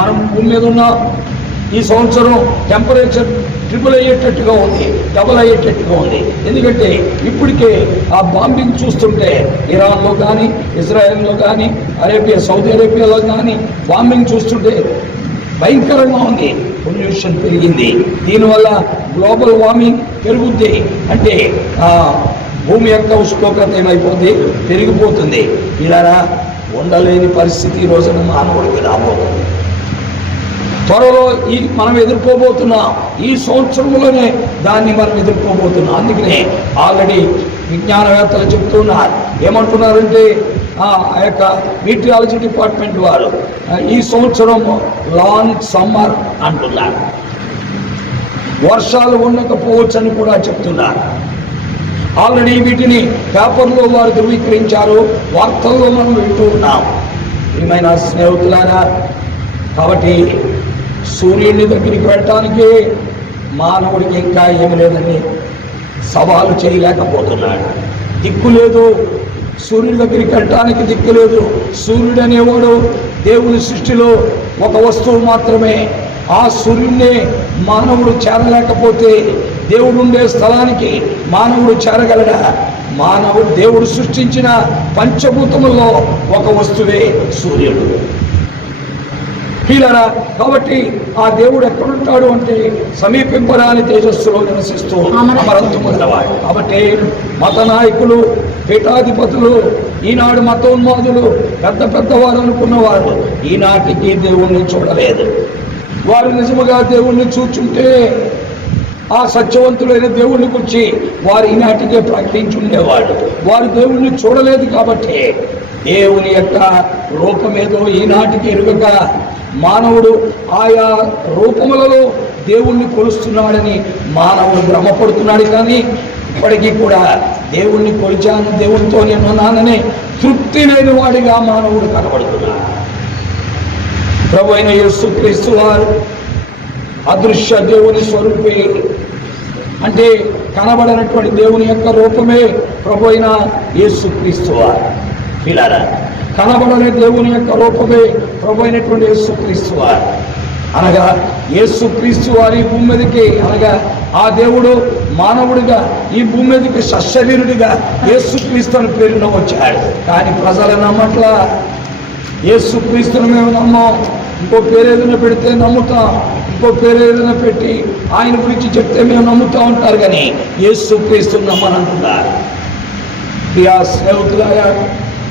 మనం భూమి మీద ఉన్న ఈ సంవత్సరం టెంపరేచర్ ట్రిపుల్ అయ్యేటట్టుగా ఉంది, డబుల్ అయ్యేటట్టుగా ఉంది. ఎందుకంటే ఇప్పటికే ఆ బాంబింగ్ చూస్తుంటే ఇరాన్లో కానీ, ఇజ్రాయెల్లో కానీ, సౌదీ అరేబియాలో కానీ బాంబింగ్ చూస్తుంటే భయంకరంగా ఉంది. పొల్యూషన్ పెరిగింది. దీనివల్ల గ్లోబల్ వార్మింగ్ పెరుగుద్ది. అంటే భూమి యొక్క ఉష్ణోగ్రత ఏమైపోతుంది? పెరిగిపోతుంది. ఇలా ఉండలేని పరిస్థితి ఈ రోజున మానవుడికి రాబోతుంది. త్వరలో మనం ఎదుర్కోబోతున్నాం. ఈ సంవత్సరంలోనే దాన్ని మనం ఎదుర్కోబోతున్నాం. అందుకనే ఆల్రెడీ విజ్ఞానవేత్తలు చెప్తున్నారు. ఏమంటున్నారంటే ఆ యొక్క మీటియాలజీ డిపార్ట్మెంట్ వారు ఈ సంవత్సరం లాంగ్ సమ్మర్ అంటున్నారు. వర్షాలు ఉండకపోవచ్చని కూడా చెప్తున్నారు. ఆల్రెడీ వీటిని పేపర్లో వారు ధృవీకరించారు. వార్తల్లో మనం వింటూ ఉన్నాం. ఏమైనా స్నేహితులారా, కాబట్టి సూర్యుని దగ్గరికి వెళ్ళటానికి మానవుడికి ఇంకా ఏమి లేదండి, సవాలు చేయలేకపోతున్నాడు. దిక్కు లేదు. సూర్యుడి దగ్గరికి వెళ్ళటానికి దిక్కు లేదు. సూర్యుడు అనేవాడు దేవుని సృష్టిలో ఒక వస్తువు మాత్రమే. ఆ సూర్యుడిని మానవుడు చేరలేకపోతే దేవుడు ఉండే స్థలానికి మానవుడు చేరగలడా? దేవుడు సృష్టించిన పంచభూతముల్లో ఒక వస్తువే సూర్యుడు. పిల్లరా, కాబట్టి ఆ దేవుడు ఎక్కడుంటాడు అంటే సమీపింపరాని తేజస్సులో నివసిస్తూ అమరత్వం గలవాడు. కాబట్టి మత నాయకులు, పీఠాధిపతులు, ఈనాడు మతోన్మాదులు, పెద్దవారు అనుకున్నవారు ఈనాటికి దేవుణ్ణి చూడలేదు. వారు నిజముగా దేవుణ్ణి చూచుంటే ఆ సత్యవంతులైన దేవుణ్ణి గురించి వారు ఈనాటికే ప్రకటించుండేవాడు. వారు దేవుణ్ణి చూడలేదు కాబట్టి దేవుని యొక్క రూపమేదో ఈనాటికి ఎరుగక మానవుడు ఆయా రూపములలో దేవుణ్ణి కొలుస్తున్నాడని మానవుడు భ్రమపడుతున్నాడు. కానీ ఇప్పటికీ కూడా దేవుణ్ణి కొలిచాను, దేవునితో నేను ఉన్నానని తృప్తి లేని వాడిగా మానవుడు కనబడుతున్నాడు. ప్రభు అయిన యేసుక్రీస్తు వారు అదృశ్య దేవుని స్వరూపే, అంటే కనబడనటువంటి దేవుని యొక్క రూపమే ప్రభు అయిన యేసుక్రీస్తు వారు. పిల్లరా, కనబడని దేవుని యొక్క రూపమే ప్రభు అయినటువంటి యేసుక్రీస్తు వారు. అనగా యేసుక్రీస్తు వారి భూమి మీదకి, అనగా ఆ దేవుడు మానవుడిగా ఈ భూమి మీదకి సశరీరుడిగా యేసుక్రీస్తు అని పేరులో వచ్చాడు. కానీ ప్రజలు నమ్మట్ల. యేసుక్రీస్తుని మేము నమ్మం, ఇంకో పేరు ఏదైనా పెడితే నమ్ముతాం, ఇంకో పేరు ఏదైనా పెట్టి ఆయన గురించి చెప్తే మేము నమ్ముతూ ఉంటారు. కానీ యేసుక్రీస్తుని నమ్మనంటున్నారు. ప్రియా స్నేహితులారా,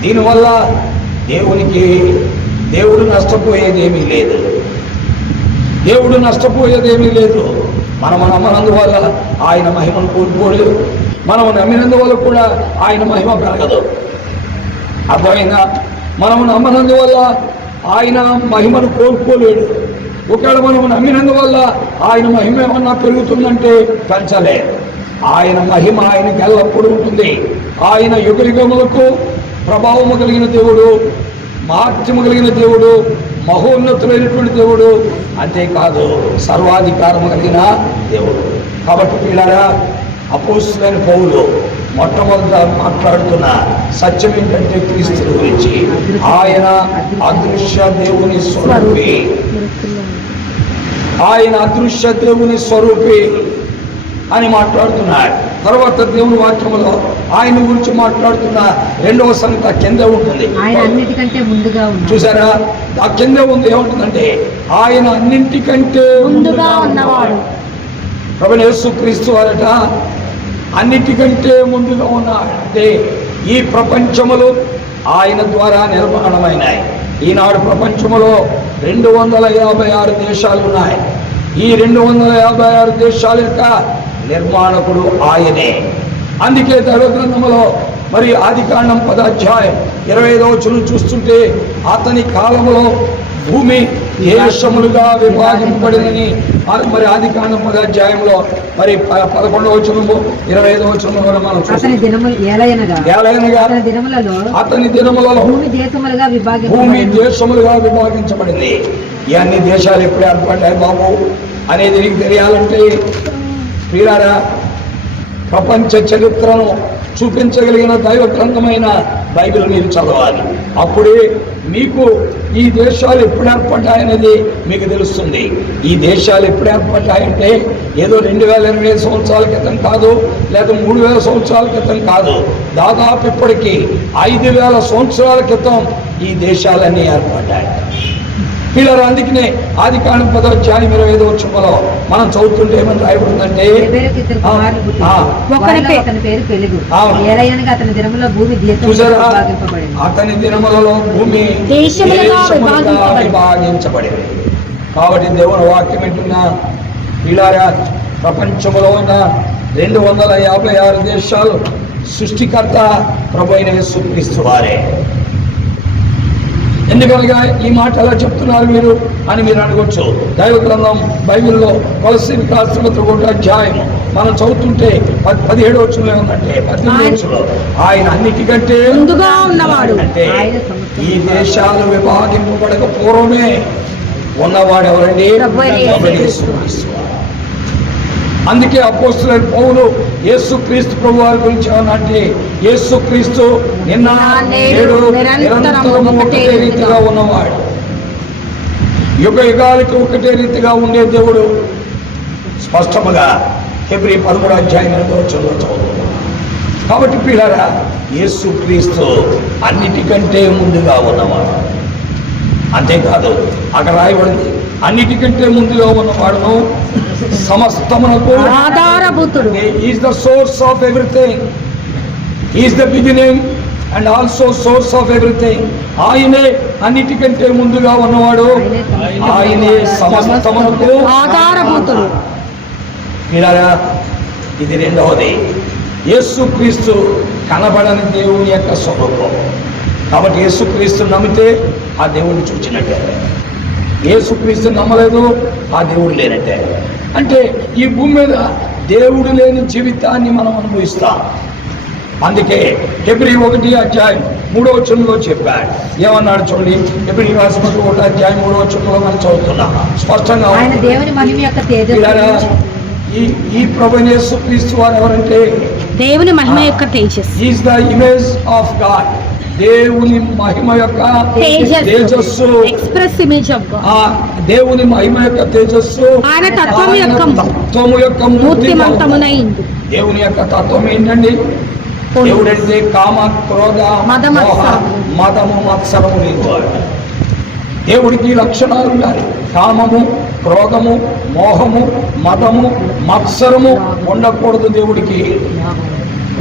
దీనివల్ల దేవుడు నష్టపోయేదేమీ లేదు. దేవుడు నష్టపోయేదేమీ లేదు. మనము నమ్మనందువల్ల ఆయన మహిమను కోల్పోలేదు. మనము నమ్మినందువల్ల కూడా ఆయన మహిమ పెరగదు. అర్థమైందా? మనము నమ్మనందువల్ల ఆయన మహిమను కోల్పోలేడు. ఒకవేళ మనము నమ్మినందువల్ల ఆయన మహిమ ఏమన్నా పెరుగుతుందంటే పెంచలే. ఆయన మహిమ ఆయనకి ఎల్లప్పుడూ ఉంటుంది. ఆయన యుగయుగములకు ప్రభావము కలిగిన దేవుడు, మహాత్మ్యము కలిగిన దేవుడు, మహోన్నతులైనటువంటి దేవుడు, అంతేకాదు సర్వాధికారము కలిగిన దేవుడు. కాబట్టి పిల్లరా, అపోస్తలుడైన పౌలు మొట్టమొదట మాట్లాడుతున్న సత్యం ఏంటంటే క్రీస్తు గురించి. ఆయన అదృశ్య దేవుని స్వరూపి, ఆయన అదృశ్య దేవుని స్వరూపి అని మాట్లాడుతున్నాడు. తర్వాత దేవుని వాక్యములో ఆయన గురించి మాట్లాడుతున్న రెండవ సంగతి కింద ఉంటుంది. చూసారా? ఆ కింద ఉంది. ఏముంటుందంటే ఆయన అన్నింటికంటే ముందుగా ఉన్నవాడు. ప్రభువైన యేసుక్రీస్తు వారట అన్నిటికంటే ముందుగా ఉన్నాడు. అంటే ఈ ప్రపంచములు ఆయన ద్వారా నిర్మాణమైనాయి. ఈనాడు ప్రపంచంలో 256 దేశాలు ఉన్నాయి. ఈ 256 దేశాల యొక్క నిర్మాణకుడు ఆయనే. అందుకే దైవ గ్రంథంలో మరి ఆదికాండం 10వ అధ్యాయం 25వ వచనం చూస్తుంటే అతని కాలంలో భూమి దేశములుగా విభాగింపబడిందని మరి ఆదికాండం 10వ అధ్యాయంలో మరి 11వ వచనము 25వ వచనంలో మనం అతని దినములలో భూమి దేశములుగా విభాగించబడింది. ఈ అన్ని దేశాలు ఎప్పుడు ఏర్పడ్డాయి బాబు అనేది నీకు తెలియాలంటే ప్రియులారా, ప్రపంచ చరిత్రను చూపించగలిగిన దైవ గ్రంథమైన బైబిల్ మీరు చదవాలి. అప్పుడే మీకు ఈ దేశాలు ఎప్పుడు ఏర్పడ్డాయనేది మీకు తెలుస్తుంది. ఈ దేశాలు ఎప్పుడు ఏర్పడ్డాయంటే ఏదో 2020 సంవత్సరాల క్రితం కాదు, లేదా 3000 సంవత్సరాల క్రితం కాదు, దాదాపు ఇప్పటికీ 5000 సంవత్సరాల క్రితం ఈ దేశాలన్నీ ఏర్పడ్డాయి. పిల్లలు అందుకనే ఆదికాండం 10వ అధ్యాయం 25వ వచనంలో మనం చదువుతుంటే ఏమని రాయబడిందంటే అతని దినములలో భూమి విభాగించబడింది. కాబట్టి దేవుని వాక్యం ఏంటున్నా పిల్లరా, ప్రపంచంలో ఉన్న 256 దేశాలు సృష్టికర్త ప్రభువైన యేసుక్రీస్తు వారే. ఎందుకనగా ఈ మాట ఎలా చెప్తున్నారు మీరు అని మీరు అడగొచ్చు. దైవ గ్రంథం బైబిల్లో కొలస్సీయులకు రాసిన పత్రిక 1వ అధ్యాయం మనం చదువుతుంటే 17వ వచనంలో ఉందంటే 18వ వచనంలో ఆయన అన్నిటికంటే ముందుగా ఉన్నవాడు. అంటే ఈ దేశాలు విభాగింపబడక పూర్వమే ఉన్నవాడు ఎవరండి? అందుకే అపోస్తలుడైన పౌలు యేసుక్రీస్తు ప్రభు వారి గురించి ఏమన్నంటే యేసుక్రీస్తు నిన్న నేడు నిరంతరము ఒకటే రీతిగా ఉన్నవాడు. యుగ యుగాలకి ఒకటే రీతిగా ఉండే దేవుడు స్పష్టముగా హెబ్రీ 13వ అధ్యాయం 8వ వచనంలో చదువుతున్నాం. కాబట్టి పిల్లరా, యేసుక్రీస్తు అన్నిటికంటే ముందుగా ఉన్నవాడు. అంతేకాదు అక్కడ రాయబడింది అన్నిటికంటే ముందుగా ఉన్నవాడును సమస్తమునకు ఆధారభూతుడు. Is the source of everything, is the beginning and also source of everything. ఆయనే అన్నిటికంటే ముందుగా ఉన్నవాడు, ఆయనే సమస్తమునకు ఆధారభూతుడు. మీరారా, ఇది రెండవది. యేసుక్రీస్తు కనబడని దేవుని యొక్క స్వరూపం. కాబట్టి యేసుక్రీస్తు నమ్మితే ఆ దేవుడిని చూచినట్టే, యేసుక్రీస్తు నమ్మలేదు ఆ దేవుడు లేనట్టే. అంటే ఈ భూమి మీద దేవుడు లేని జీవితాన్ని మనం అనుభవిస్తాం. అందుకే హెబ్రీ 1వ అధ్యాయం 3వ వచనంలో చెప్పాడు. ఏమన్నాడు చూడండి, హెబ్రీ రాసిన 1వ అధ్యాయం 3వ వచనంలో మనం చదువుతున్నాం స్పష్టంగా. ఈ ప్రభువైన యేసుక్రీస్తు వారు ఎవరంటే దేవుని మహిమ యొక్క తేజస్సు. Is the image of God. దేవుని మహిమ యొక్క తేజస్సు, ఎక్స్ప్రెస్ ఇమేజ్ ఆఫ్ గాడ్. దేవుని మహిమ యొక్క తేజస్సు, ఆయన తత్వము యొక్క మూర్తిమంతమునైంది. దేవుని యొక్క తత్వం ఏంటండి? దేవుడంటే కామ, క్రోధ, మదము, మత్సరము లేనివాడు. దేవుడికి లక్షణాలు ఉండాలి. కామము, క్రోధము, మోహము, మదము, మత్సరము ఉండకూడదు. దేవుడికి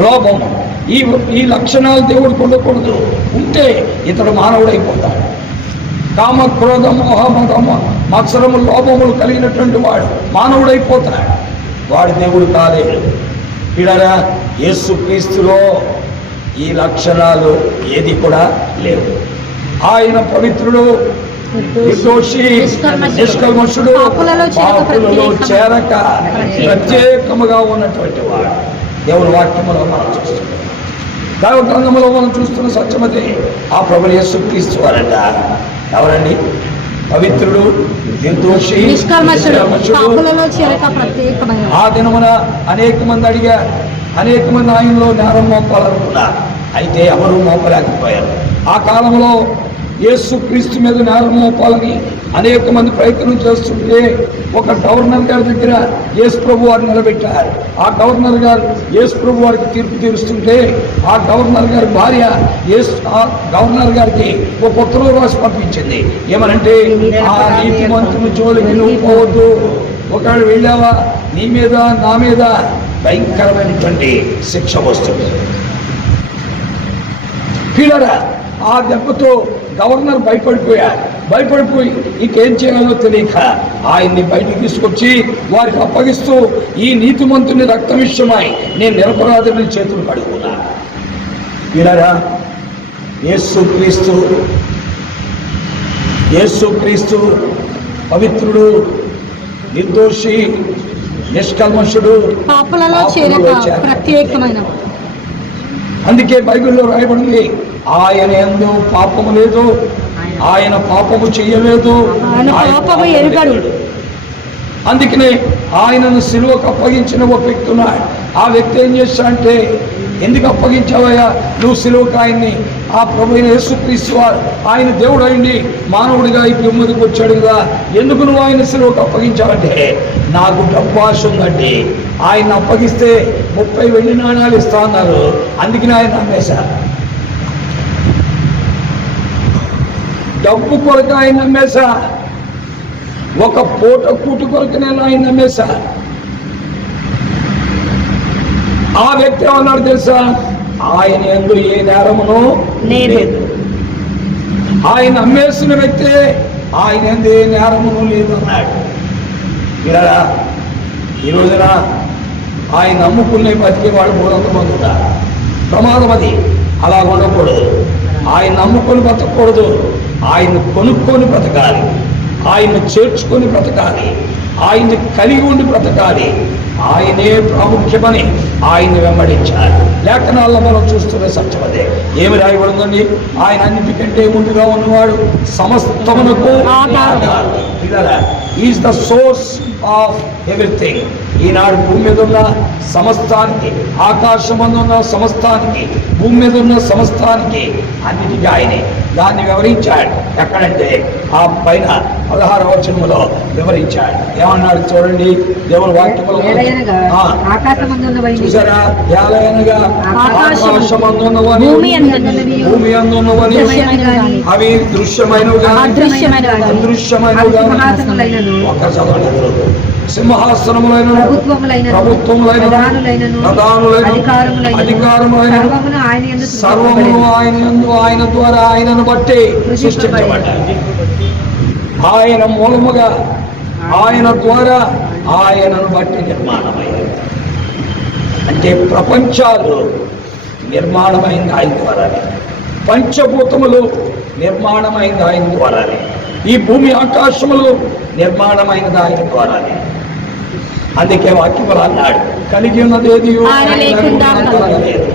లోభము, ఈ లక్షణాలు దేవుడికి ఉండకూడదు. ఉంటే ఇతడు మానవుడైపోతాడు. కామ, క్రోధ, మోహ, మదము, మత్సరము, లోభములు కలిగినటువంటి వాడు మానవుడైపోతాడు. వాడు దేవుడు కాలేడు. పిల్లరా, యేసుక్రీస్తులో ఈ లక్షణాలు ఏది కూడా లేవు. ఆయన పవిత్రుడు, నిర్దోషి, నిష్కల్మషుడు, పాపులలో చేరక ప్రత్యేకముగా ఉన్నటువంటి వాడు. దేవుని వాక్యములో మనం చూస్తున్నాం, దైవ గ్రంథములో మనం చూస్తున్న సత్యమతే ఆ ప్రభువు యేసుక్రీస్తు వారంట. ఎవరండి? పవిత్రుడు, నిర్దోషి, నిష్కల్మషుడు. ఆ దినమున అనేక మంది అడిగారు, అనేక మంది ఆయనలో నేరం మోపాలనుకున్నారు. అయితే ఎవరు మోపలేకపోయారు. ఆ కాలంలో యేసుక్రీస్తు మీద నేరం మోపాలని అనేక మంది ప్రయత్నం చేస్తుంటే ఒక గవర్నర్ గారి దగ్గర యేసు ప్రభు వారిని నిలబెట్టారు. ఆ గవర్నర్ గారు యేసు ప్రభు వారికి తీర్పు తీరుస్తుంటే ఆ గవర్నర్ గారి భార్య ఆ గవర్నర్ గారికి ఒక ఉత్తరం రాసి పంపించింది. ఏమనంటే, ఆ నీతిమంతుని జోలికి నువ్వు పోవద్దు, ఒకవేళ వెళ్ళావా నీ మీద నా మీద భయంకరమైనటువంటి శిక్ష వస్తుంది. పిల్లరా, ఆ దెబ్బతో గవర్నర్ భయపడిపోయి ఇంకేం చేయాలో తెలియక ఆయన్ని బయటికి తీసుకొచ్చి వారికి అప్పగిస్తూ, ఈ నీతిమంతుని రక్త విషయమై నేను నిరపరాధిని చేతులు కడుగుతున్నా. పిల్లరా, యేసుక్రీస్తు పవిత్రుడు, నిర్దోషి, నిష్కల్మషుడు, పాపలలో చేరక ప్రత్యేకమైన. అందుకే బైబిల్లో రాయబడింది, ఆయన యందు పాపము లేదు, ఆయన పాపము చేయలేదు, ఆయన పాపము ఎరుగడు. అందుకనే ఆయనను సిలువకు అప్పగించిన ఒక వ్యక్తి ఉన్నాడు. ఆ వ్యక్తి ఏం చేస్తాడంటే, ఎందుకు అప్పగించావయ్యా నువ్వు సిలువకు ఆయన్ని? ఆ ప్రభు అయిన యేసుక్రీస్తు వారు ఆయన దేవుడు అయింది, మానవుడిగా ఈ భూమికి వచ్చాడు కదా, ఎందుకు నువ్వు ఆయన సిలువకు అప్పగించావంటే, నాకు డబ్బు ఆశ ఉందండి, ఆయన అప్పగిస్తే 30 వెండి నాణాలు ఇస్తా అన్నారు, అందుకని ఆయన నమ్మేశా. డబ్బు కొరకు ఆయన నమ్మేశా, ఒక పూట కూటు కొరకు నేను ఆయన నమ్మేశా. ఆ వ్యక్తి ఏమన్నాడు తెలుసా? ఆయన యందు ఏ నేరమును లేదు. ఆయన నమ్మేసిన వ్యక్తి ఆయన యందు ఏ నేరమును లేదు అన్నాడు. ఇలా ఈ రోజున ఆయన నమ్ముకునే బతికే వాడు 300 మంది ఉన్నారు. ప్రమాదం అది. అలా ఉండకూడదు. ఆయన నమ్ముకొని బ్రతకూడదు, ఆయన్ని కొనుక్కొని బ్రతకాలి, ఆయన్ని చేర్చుకొని బ్రతకాలి, ఆయన్ని కలిగి ఉండి బ్రతకాలి. ఆయనే ప్రాముఖ్యమని ఆయన్ని వెంబడించాలి. లేఖనాల్లో మనం చూస్తున్న సత్యమదే. ఏమి రాయబడిందండి? ఆయన అన్నిటికంటే ముందుగా ఉన్నవాడు, సమస్తమునకు ఆధారం. Is the source of everything. ఈనాడు భూమి మీద ఉన్న సమస్తానికి, ఆకాశం ఉన్న సమస్తానికి, భూమి మీద ఉన్న సమస్తానికి అన్నిటికీ ఆయనే. దాన్ని వివరించాడు. ఎక్కడంటే ఆ పైన 16వ వచనములో వివరించాడు. ఏమన్నాడు చూడండి, దేవుని వాక్యములో చూసారా? ఏలయనగా ఆకాశమందున్నవని, భూమి అందున్నవని, అవి దృశ్యమైనవిగా అదృశ్యమైనవిగా, ఒక్క చదవండి. సింహాసనములైన, ప్రభుత్వములైన, ప్రధానులైన, అధికారములైన సర్వమును ఆయన యందు, ఆయన ద్వారా, ఆయనను బట్టి సృష్టించబడ్డాయి. ఆయన మూలముగా, ఆయన ద్వారా, ఆయనను బట్టి నిర్మాణమయ్యాయి. అంటే ప్రపంచాలు నిర్మాణమైంది ఆయన ద్వారానే, పంచభూతములు నిర్మాణమైంది ఆయన ద్వారానే, ఈ భూమి ఆకాశములు నిర్మాణమైనది ఆయన ద్వారానే. అందుకే వాక్యములు అన్నాడు, కలిగి ఉన్నది ఏది కలగలేదు.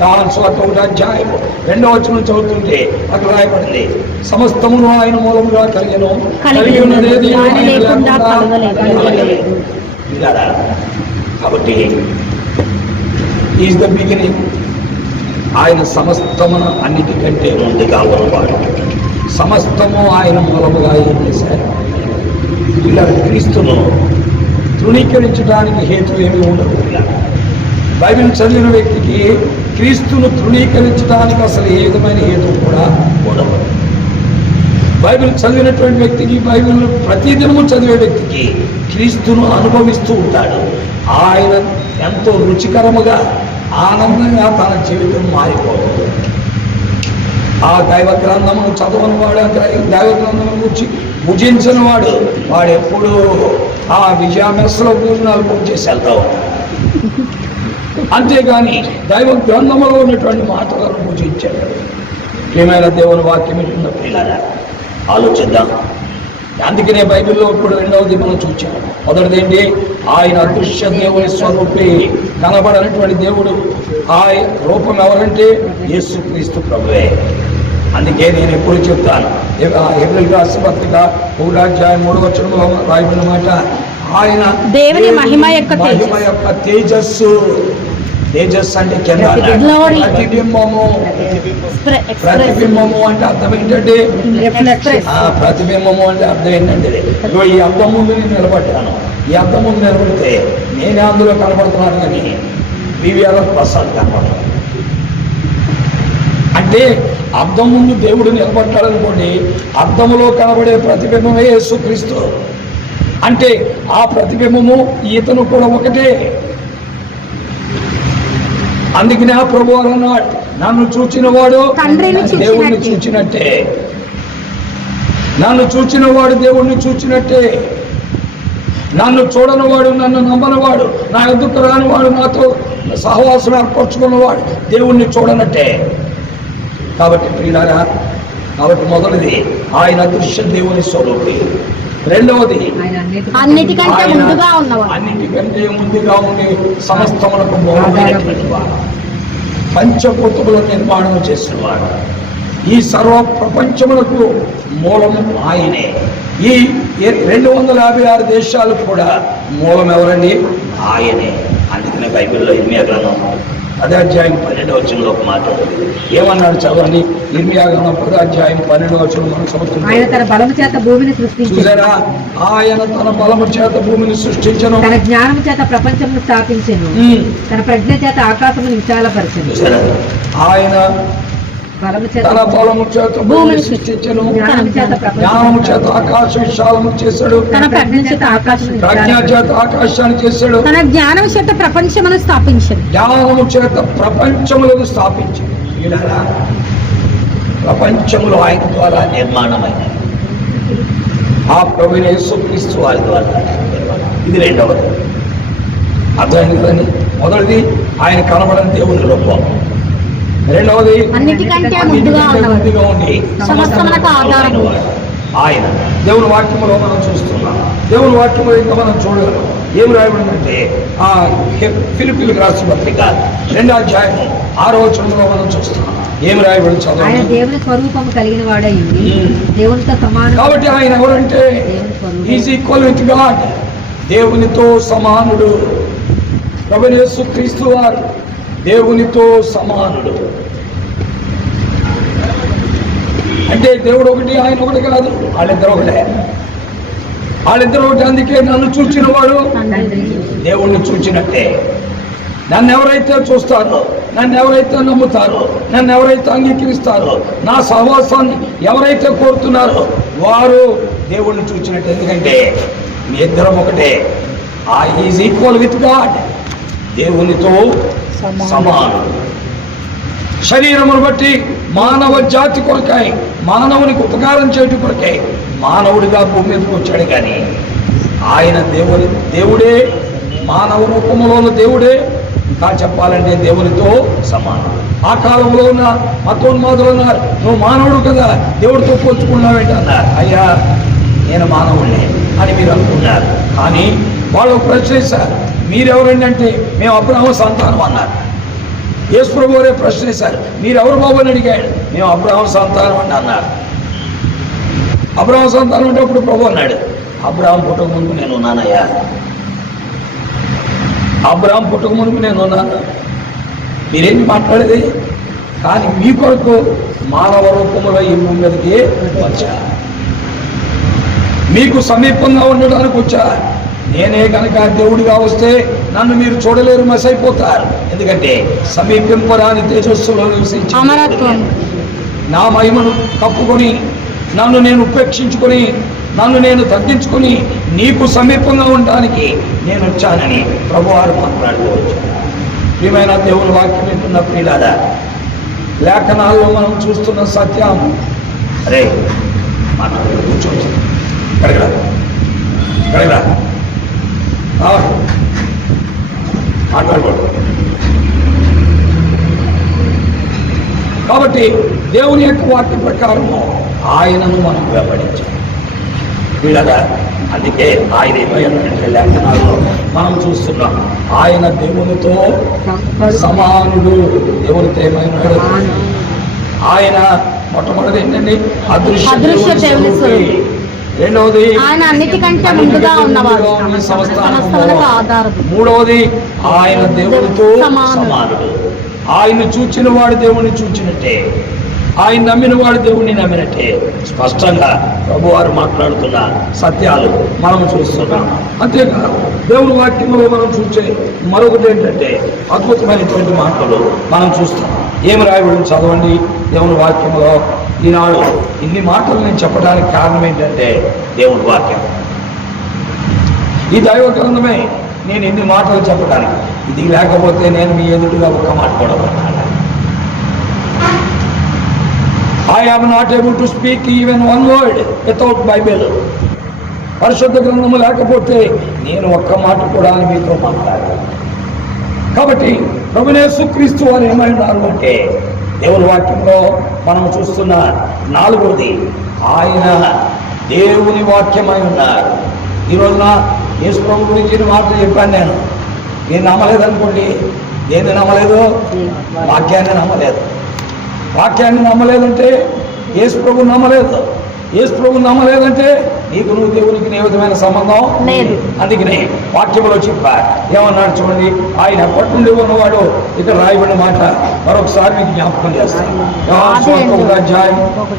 యోహాను సువార్త 1వ అధ్యాయం 2వ వచనం చదువుతుంటే అక్కడ రాయబడింది, సమస్తమును ఆయన మూలముగా కలిగెను, కలిగి ఉన్నది ఏది కలగలేదు. కాబట్టి ఈజ్ ద బిగినింగ్. ఆయన సమస్తమును అన్నిటికంటే ముందుగా ఉన్నవాడు. సమస్తము ఆయన మూలముగా ఏం చేశారు? ఇలా క్రీస్తును తృణీకరించడానికి హేతు ఏమి ఉండదు. బైబిల్ చదివిన వ్యక్తికి క్రీస్తును తృణీకరించడానికి అసలు ఏ విధమైన హేతు కూడా ఉండదు. బైబిల్ చదివినటువంటి వ్యక్తికి, బైబిల్ ప్రతిదినము చదివే వ్యక్తికి క్రీస్తును అనుభవిస్తూ ఉంటాడు. ఆయన ఎంతో రుచికరముగా, ఆనందంగా తన జీవితం మారిపోతుంది. ఆ దైవ గ్రంథమును చదవని వాడు, దైవ గ్రంథమును గురించి భుజించిన వాడు, వాడు ఎప్పుడు ఆ విజయ మెస్లో భోజనాలు బుక్ చేసి వెళ్తా ఉంటాడు. అంతేగాని దైవ గ్రంథంలో ఉన్నటువంటి మాటలను పూజించాడు. ప్రియమైన దేవుని వాక్యం ఉన్న పిల్లల ఆలోచిద్దాం. అందుకనే బైబిల్లో ఇప్పుడు 2వది మనం చూచాము. మొదటిది ఏంటి? ఆయన అదృశ్య దేవుని స్వరూపి, కనబడనటువంటి దేవుడు. ఆ రూపం ఎవరంటే యేసుక్రీస్తు ప్రభువే. అందుకే నేను ఎప్పుడు చెప్తాను, హెబ్రీయులకు రాసిన పత్రిక 1వ అధ్యాయం 3వ వచనంలో రాయబడిన మాట, ఆయన దేవుని మహిమ యొక్క తేజస్సు. తేజస్సు అంటే కింద ప్రతిబింబము. ప్రతిబింబము అంటే అర్థం ఏంటంటే, ప్రతిబింబము అంటే అర్థం ఏంటంటే, ఈ అద్దం ముందు నేను నిలబడ్డాను, ఈ అద్దం ముందు నిలబడితే నేనే అందులో కనబడుతున్నాను, కానీ వివిఆర్ ప్రసాద్ కనబడతాను. అంటే అద్దం ముందు దేవుడు నిలబడ్డాడనుకోండి, అద్దములో కనబడే ప్రతిబింబమే యేసుక్రీస్తు. అంటే ఆ ప్రతిబింబము ఈతను కూడా ఒకటే. అందుకనే ఆ ప్రభువారు అన్నాడు, నన్ను చూచిన వాడు దేవుణ్ణి చూచినట్టే, నన్ను చూచిన వాడు దేవుణ్ణి చూచినట్టే, నన్ను చూడనివాడు, నన్ను నమ్మనివాడు, నా ఎదుకు రానివాడు, నాతో సహవాసం ఏర్పరచుకున్నవాడు దేవుణ్ణి చూడనట్టే. కాబట్టి ప్రియులారా, కాబట్టి మొదటిది ఆయన అదృశ్య దేవుని స్వరూపి. రెండవది అన్నిటికంటే ముందుగా ఉన్నవాడు, అన్నిటికంటే ముందుగా ఉండి సమస్తములకు మూలమైనటువంటి వాడు, పంచభూతముల నిర్మాణం చేసినవాడు, ఈ సర్వ ప్రపంచములకు మూలము ఆయనే. ఈ 256 దేశాలు కూడా మూలం ఎవరండి? ఆయనే. అందుకనే బైబిల్లో ఇర్మియా గ్రంథం 10వ అధ్యాయం 12వ వచనంలో ఒక మాట ఉంది. ఏమన్నాడు చదవండి. ఇర్మియా గ్రంథం 10వ అధ్యాయం 12వ వచనం మనం చదువుతున్నాం. ఆయన తన బలము చేత భూమిని సృష్టించెను. చూసారా, ఆయన తన బలము చేత భూమిని సృష్టించెను, తన జ్ఞానము చేత ప్రపంచమును స్థాపించెను, తన ప్రజ్ఞ చేత ఆకాశమును విశాలపరచెను. చూసారా, ఆయన తన బలము చేత భూమిని సృష్టించెను, జ్ఞానము చేత ఆకాశం విశాలము చేశాడు, తన ప్రజ్ఞ చేత ఆకాశమును ప్రజ్ఞ చేత ఆకాశాన్ని చేశాడు, తన జ్ఞానము చేత ప్రపంచమును స్థాపించెను. జ్ఞానము చేత ప్రపంచములను స్థాపించాడు. ఇలా ప్రపంచములు ఆయన ద్వారా నిర్మాణమైనది, ఆ ప్రభువైన యేసుక్రీస్తు వారి ద్వారా. ఇది రెండవది. అర్థమైంది కదండి. మొదటిది ఆయన కనబడని దేవుని రూపం. రెండవది అన్నిటికంటే ముందుగా ఉండి సమస్తమునకు ఆధారము ఆయన. దేవుని వాక్యములో మనం చూస్తున్నాం. దేవుని వాక్యములో ఇంకా మనం చూడగలం. ఏమి రాయబడిందంటే ఆ ఫిలిప్పీయులకు రాసిన పత్రిక 2వ అధ్యాయం 6వ వచనంలో మనం చూస్తున్నాం. ఏమి రాయబడి చదవండి. ఆయన దేవుని స్వరూపము కలిగిన వాడై దేవునితో సమానం. కాబట్టి ఆయన ఎవరంటే ఈజ్ ఈక్వల్ విత్ గాడ్, దేవునితో సమానుడు. ప్రభువైన యేసుక్రీస్తు వారు దేవునితో సమానుడు. అంటే దేవుడు ఒకటి, ఆయన ఒకటి కాదు, వాళ్ళిద్దరు ఒకటే. వాళ్ళిద్దరు ఒకటి. అందుకే నన్ను చూచిన వాడు దేవుణ్ణి చూచినట్టే. నన్ను ఎవరైతే చూస్తారో, నన్ను ఎవరైతే నమ్ముతారో, నన్ను ఎవరైతే అంగీకరిస్తారో, నా సహవాసాన్ని ఎవరైతే కోరుతున్నారో వారు దేవుణ్ణి చూచినట్టు. ఎందుకంటే మీ ఇద్దరం ఒకటే. ఈజ్ ఈక్వల్ విత్ గాడ్, దేవునితో సమానం. శరీరమును బట్టి మానవ జాతి కొరకై, మానవునికి ఉపకారం చేయడం కొరకై మానవుడిగా భూమి మీదకి వచ్చాడు. కానీ ఆయన దేవుడే, మానవ రూపంలో దేవుడే. ఇంకా చెప్పాలంటే దేవునితో సమానం. ఆ కాలంలో ఉన్న మతోన్మాదులు అన్నారు, నువ్వు మానవుడు కదా, దేవుడితో పోల్చుకున్నావేంటి అన్నారు. అయ్యా, నేను మానవుడినే అని మీరు అనుకున్నారు. కానీ వాళ్ళు ప్రశ్నిస్తారు, మీరెవరండి అంటే మేము అబ్రహాము సంతానం అన్నారు. యేసు ప్రభు వారే ప్రశ్నిస్తారు, మీరెవరు బాబు అని అడిగాడు. మేము అబ్రహాము సంతానం అని అన్నారు. అబ్రహాము సంతానం అంటే అప్పుడు ప్రభు అన్నాడు, అబ్రహాం పుట్టక ముందు నేను ఉన్నానయ్యా, అబ్రహాం పుట్టక ముందు నేను ఉన్నాను. మీరేంటి మాట్లాడేది? కానీ మీ కొరకు మానవ రూపంలో ఈ భూమి మీదకి వచ్చా, మీకు సమీపంగా ఉండడానికి వచ్చా. నేనే కనుక దేవుడిగా వస్తే నన్ను మీరు చూడలేరు, మస్ అయిపోతారు. ఎందుకంటే సమీపింపరాని తేజస్సులో నివసించి నా మహిమను కప్పుకొని, నన్ను నేను ఉపేక్షించుకొని, నన్ను నేను తగ్గించుకొని నీకు సమీపంగా ఉండడానికి నేను వచ్చానని ప్రభువారు మాట్లాడుతూ వచ్చాను. ప్రియమైన దేవుని వాక్యం వింటున్న ప్రియులారా, లేఖనాల్లో మనం చూస్తున్న సత్యం. అరే మాట్లాడు, కూర్చోవచ్చు, కడగరా మాట్లాడకూడదు. కాబట్టి దేవుని యొక్క వాక్య ప్రకారము ఆయనను మనం వెంబడించాలి వీళ్ళగా. అందుకే ఆయన ఏమైనా లేఖనాల్లో మనం చూస్తున్నాం, ఆయన దేవునితో సమానుడు. దేవునితో ఏమైనాడు? ఆయన మొట్టమొదటి ఏంటండి? అదృశ్య దేవుని స్వరూపి. రెండవది ఆయన అన్నిటికంటే ముందుగా ఉన్నవాడు, సమస్తమునకు ఆధారము. మూడవది ఆయన దేవునితో సమానుడు. ఆయన చూచిన వాడు దేవుణ్ణి చూచినట్టే, ఆయన నమ్మిన వాడు దేవుణ్ణి నమ్మినట్టే. స్పష్టంగా ప్రభువారు మాట్లాడుతున్న సత్యాలు మనం చూస్తున్నాం. అంతేకాదు దేవుని వాక్యంలో మనం చూసే మరొకటి ఏంటంటే అద్భుతమైనటువంటి మాటలు మనం చూస్తాం. ఏమి రాయబడి చదవండి దేవుని వాక్యంలో. ఈనాడు ఇన్ని మాటలు నేను చెప్పడానికి కారణం ఏంటంటే దేవుని వాక్యం. ఈ దైవ గ్రంథమే నేను ఎన్ని మాటలు చెప్పడానికి. ఇది లేకపోతే నేను మీ ఎదుటిగా ఒక్క మాట కూడా మాట్లాడాలి. I am not able to speak even one word without Bible. పరిశుద్ధ గ్రంథము లేకపోతే నేను ఒక్క మాట కూడా మీతో మాట్లాడాలి. కాబట్టి ప్రభువైన యేసుక్రీస్తు వారు ఏమైనారు అంటే దేవుని వాక్యంలో మనం చూస్తున్న 4వది ఆయన దేవుని వాక్యమై ఉన్నారు. ఈ రోజున యేసు ప్రభు గురించి మాటలు చెప్పాను. నేను నమ్మలేదనుకోండి. ఏది నమ్మలేదు? వాక్యాన్ని నమ్మలేదు. వాక్యాన్ని నమ్మలేదంటే యేసు ప్రభు నమ్మలేదు. యేసు ప్రభు నమ్మలేదంటే నీకు నువ్వు దేవునికి ఏ విధమైన సంబంధం లేదు. అందుకనే వాక్యంలో చెప్పారు. ఏమన్నాడు చూడండి. ఆయన ఎప్పటి నుండి ఉన్నవాడు ఇక్కడ రాయబడిన మాట మరొకసారి మీకు జ్ఞాపకం చేస్తాను. అధ్యాయం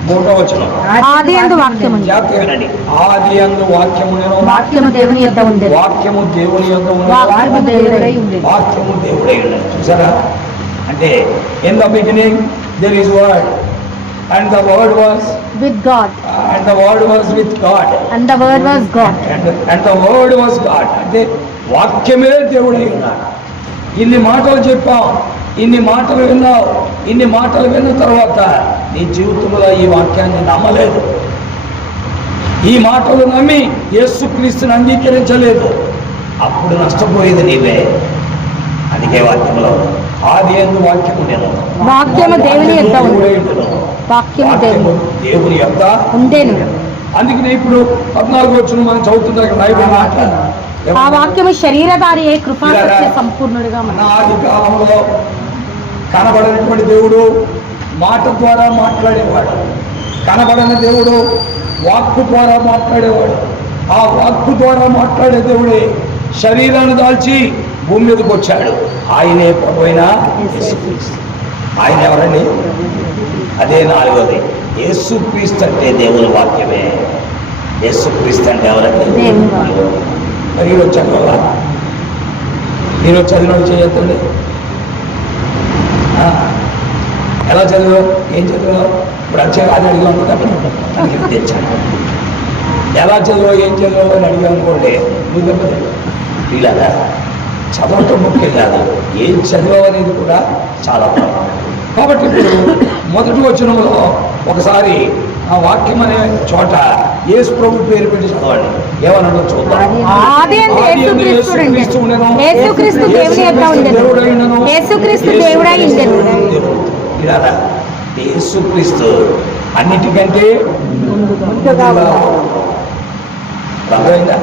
3వ వచనం. ఆది యందు వాక్యము జాగ్రత్తగానండి. ఆది యందు వాక్యము నేను వాక్యము దేవుని యొద్ద ఉండెను. వాక్యము దేవుని యొద్ద ఉండెను. వాక్యము దేవుడై ఉండెను. వాక్యము దేవుడై ఉండెను. చూసారా? అంటే in the beginning there is word and the word was with God and the word was with God and the word was God and the word was God. అంటే వాక్యమే దేవుడై ఉన్నాడు. ఇన్ని మాటలు చెప్పాం, ఇన్ని మాటలు విన్నావు. ఇన్ని మాటలు విన్న తర్వాత నీ జీవితంలో ఈ వాక్యాన్ని నమ్మలేదు. ఈ మాటలు నమ్మి యేసుక్రీస్తుని అంగీకరించలేదు. అప్పుడు నష్టపోయేది నీవే. అందుకే వాక్యంలో ఆది యందు వాక్యము నేను వాక్యము దేవుని యొద్ద ఉండెను. వాక్యము దేవుని యొద్ద ఉండెను. అందుకనే ఇప్పుడు 14వ వచనం మనం చదువుతున్న రాయబడిన మాట. ఆ వాక్యము శరీరధారి అయి కృపా సత్య సంపూర్ణుడిగా ఆది కాలంలో కనబడినటువంటి దేవుడు మాట ద్వారా మాట్లాడేవాడు. కనబడని దేవుడు వాక్కు ద్వారా మాట్లాడేవాడు. ఆ వాక్కు ద్వారా మాట్లాడే దేవుడే శరీరాన్ని దాల్చి భూమి మీదకి వచ్చాడు. ఆయనే ప్రభువైన యేసుక్రీస్తు. ఆయన ఎవరండి? అదే 4వది. యేసుక్రీస్తు అంటే దేవుని వాక్యమే. యేసుక్రీస్తు అంటే ఎవరండి? మరి ఈరోజు చదవాలా? ఈరోజు చదివినోడు చేయొద్దండి. ఎలా చదివావు? ఏం చదివావు? ఇప్పుడు వచ్చే అది అడిగాం కదా, తెచ్చాను. ఎలా చదివావు, ఏం చదివావు అని అడిగావు అనుకోండి, నువ్వు దెబ్బతే. ఇలాగా చదవటం ముఖ్యం కాదు, ఏం చదివావు అనేది కూడా చాలా ప్రమాదం. కాబట్టి ఇప్పుడు మొదటి వచనంలో ఒకసారి ఆ వాక్యం అనే చోట యేసు ప్రభు పేరు పెట్టి చదవండి. ఏమన్నాడో చూద్దాం. ఆది యందు యేసుక్రీస్తు ఉండెను. యేసుక్రీస్తు దేవుని యొద్ద ఉండెను. యేసుక్రీస్తు దేవుడై ఉండెను. ఇలారా యేసుక్రీస్తు అన్నిటికంటే అర్థమైందా?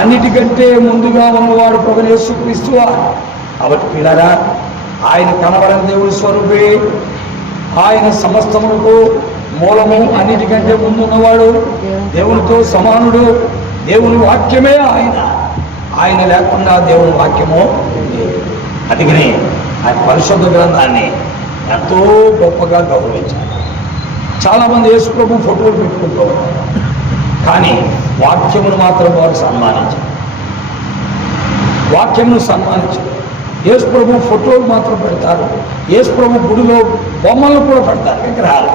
అన్నిటికంటే ముందుగా ఉన్నవాడు ప్రభువైన యేసుక్రీస్తు. కాబట్టి పిల్లరా, ఆయన కనబడని దేవుడి స్వరూపే, ఆయన సమస్తములకు మూలము, అన్నిటికంటే ముందున్నవాడు, దేవునితో సమానుడు, దేవుని వాక్యమే ఆయన. ఆయన లేకుండా దేవుని వాక్యము లేదు. అందుకని ఆయన పరిశుద్ధ గ్రంథాన్ని ఎంతో గొప్పగా గౌరవించాలి. చాలామంది యేసు ప్రభు ఫోటోలు పెట్టుకుంటూ ఉంటారు, కానీ వాక్యమును మాత్రం వారు సన్మానించారు. వాక్యమును సన్మానించారు. యేసు ప్రభు ఫోటోలు మాత్రం పెడతారు. యేసు ప్రభు గుడిలో బొమ్మలను కూడా పెడతారు, విగ్రహాలు.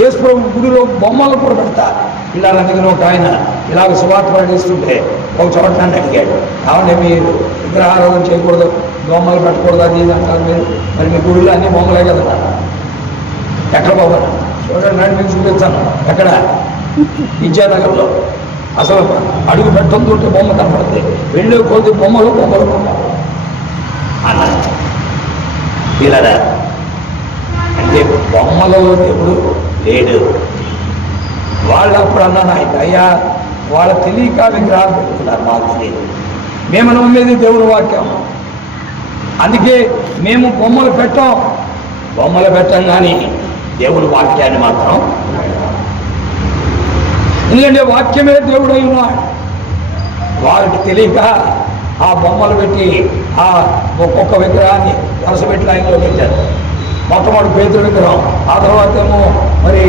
యేసు ప్రభు గుడిలో బొమ్మలను కూడా పెడతారు. పిల్లలందరికీ ఒక ఆయన ఇలాగ సువార్త ప్రకటిస్తుంటే ఒక చోట నన్ను అడిగాడు, కాబట్టి మీరు విగ్రహారాధన చేయకూడదు, బొమ్మలు పెట్టకూడదు అది ఇది అంటారు మీరు, మరి మీ గుడిలో అన్ని బొమ్మలే కదా. ఎక్కడ బొమ్మలు చూడండి, నన్ను మీకు చూపిస్తాను. ఎక్కడ? విద్యానగర్లో. అసలు అడుగు పెట్టడంతో బొమ్మ కనపడుతుంది, వెళ్ళే కొద్ది బొమ్మలు బొమ్మలు బొమ్మలు అన్నారు. పిల్లరా, అంటే బొమ్మలలో దేవుడు లేడు. వాళ్ళు అప్పుడు అన్నాను ఆయన, అయ్యా వాళ్ళ తెలియక విగ్రహాలు పెట్టుకున్నారు, మాకు తెలియదు. మేము నమ్మేది దేవుని వాక్యం, అందుకే మేము బొమ్మలు పెట్టాం. బొమ్మలు పెట్టాం కానీ దేవుని వాక్యాన్ని మాత్రం, ఎందుకంటే వాక్యమే దేవుడై ఉన్నాడు. వారికి తెలియక ఆ బొమ్మలు పెట్టి ఆ ఒక్కొక్క విగ్రహాన్ని వరుసపెట్టి లైన్లో పెట్టారు. మొట్టమొదటి పేతురు విగ్రహం, ఆ తర్వాత ఏమో మరి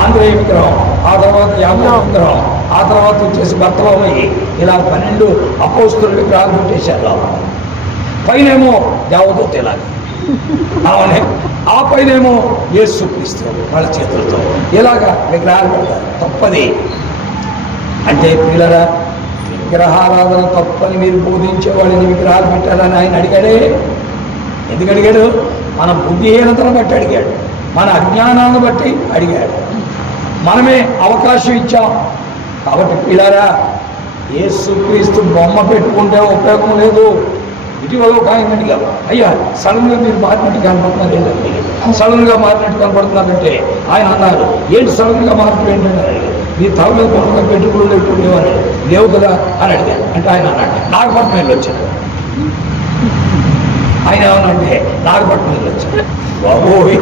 ఆంధ్రేయ విగ్రహం, ఆ తర్వాత యాభై విగ్రహం, ఆ తర్వాత వచ్చేసి బర్తలోమయ్యి, ఇలా 12 అపోస్తుల విగ్రహాలు పెట్టేశారు. పైనేమో దేవదూత ఇలాగ అవునే, ఆ పైనేమో యేసుక్రీస్తు వాళ్ళ చేతులతో ఇలాగా విగ్రహాలు పెడతారు. తప్పది. అంటే పిల్లరా, విగ్రహారాధన తప్పని మీరు బోధించేవాళ్ళని విగ్రహాలు పెట్టాలని ఆయన అడిగాడే. ఎందుకు అడిగాడు? మన బుద్ధిహీనతను బట్టి అడిగాడు, మన అజ్ఞానాన్ని బట్టి అడిగాడు. మనమే అవకాశం ఇచ్చాం. కాబట్టి పిల్లారా, యేసుక్రీస్తు బొమ్మ పెట్టుకుంటే ఉపయోగం లేదు. ఇటీవల ఒక ఆయన అడిగారు, అయ్యా సడన్గా మీరు మారినట్టు కనపడుతున్నారు ఏంటంటే, సడన్గా మారినట్టు కనపడుతున్నారంటే ఆయన అన్నారు, ఏంటి సడన్గా మార్పు ఏంటంటే, మీ తల మీద కొత్తగా పెట్టుకులు లేకుండేవారు లేవు కదా అని అడిగారు. అంటే ఆయన అన్నాడు, నాగపట్నం వచ్చాడు. ఆయన ఏమన్నంటే నాగపట్నం వచ్చాడు. బాబోయ్,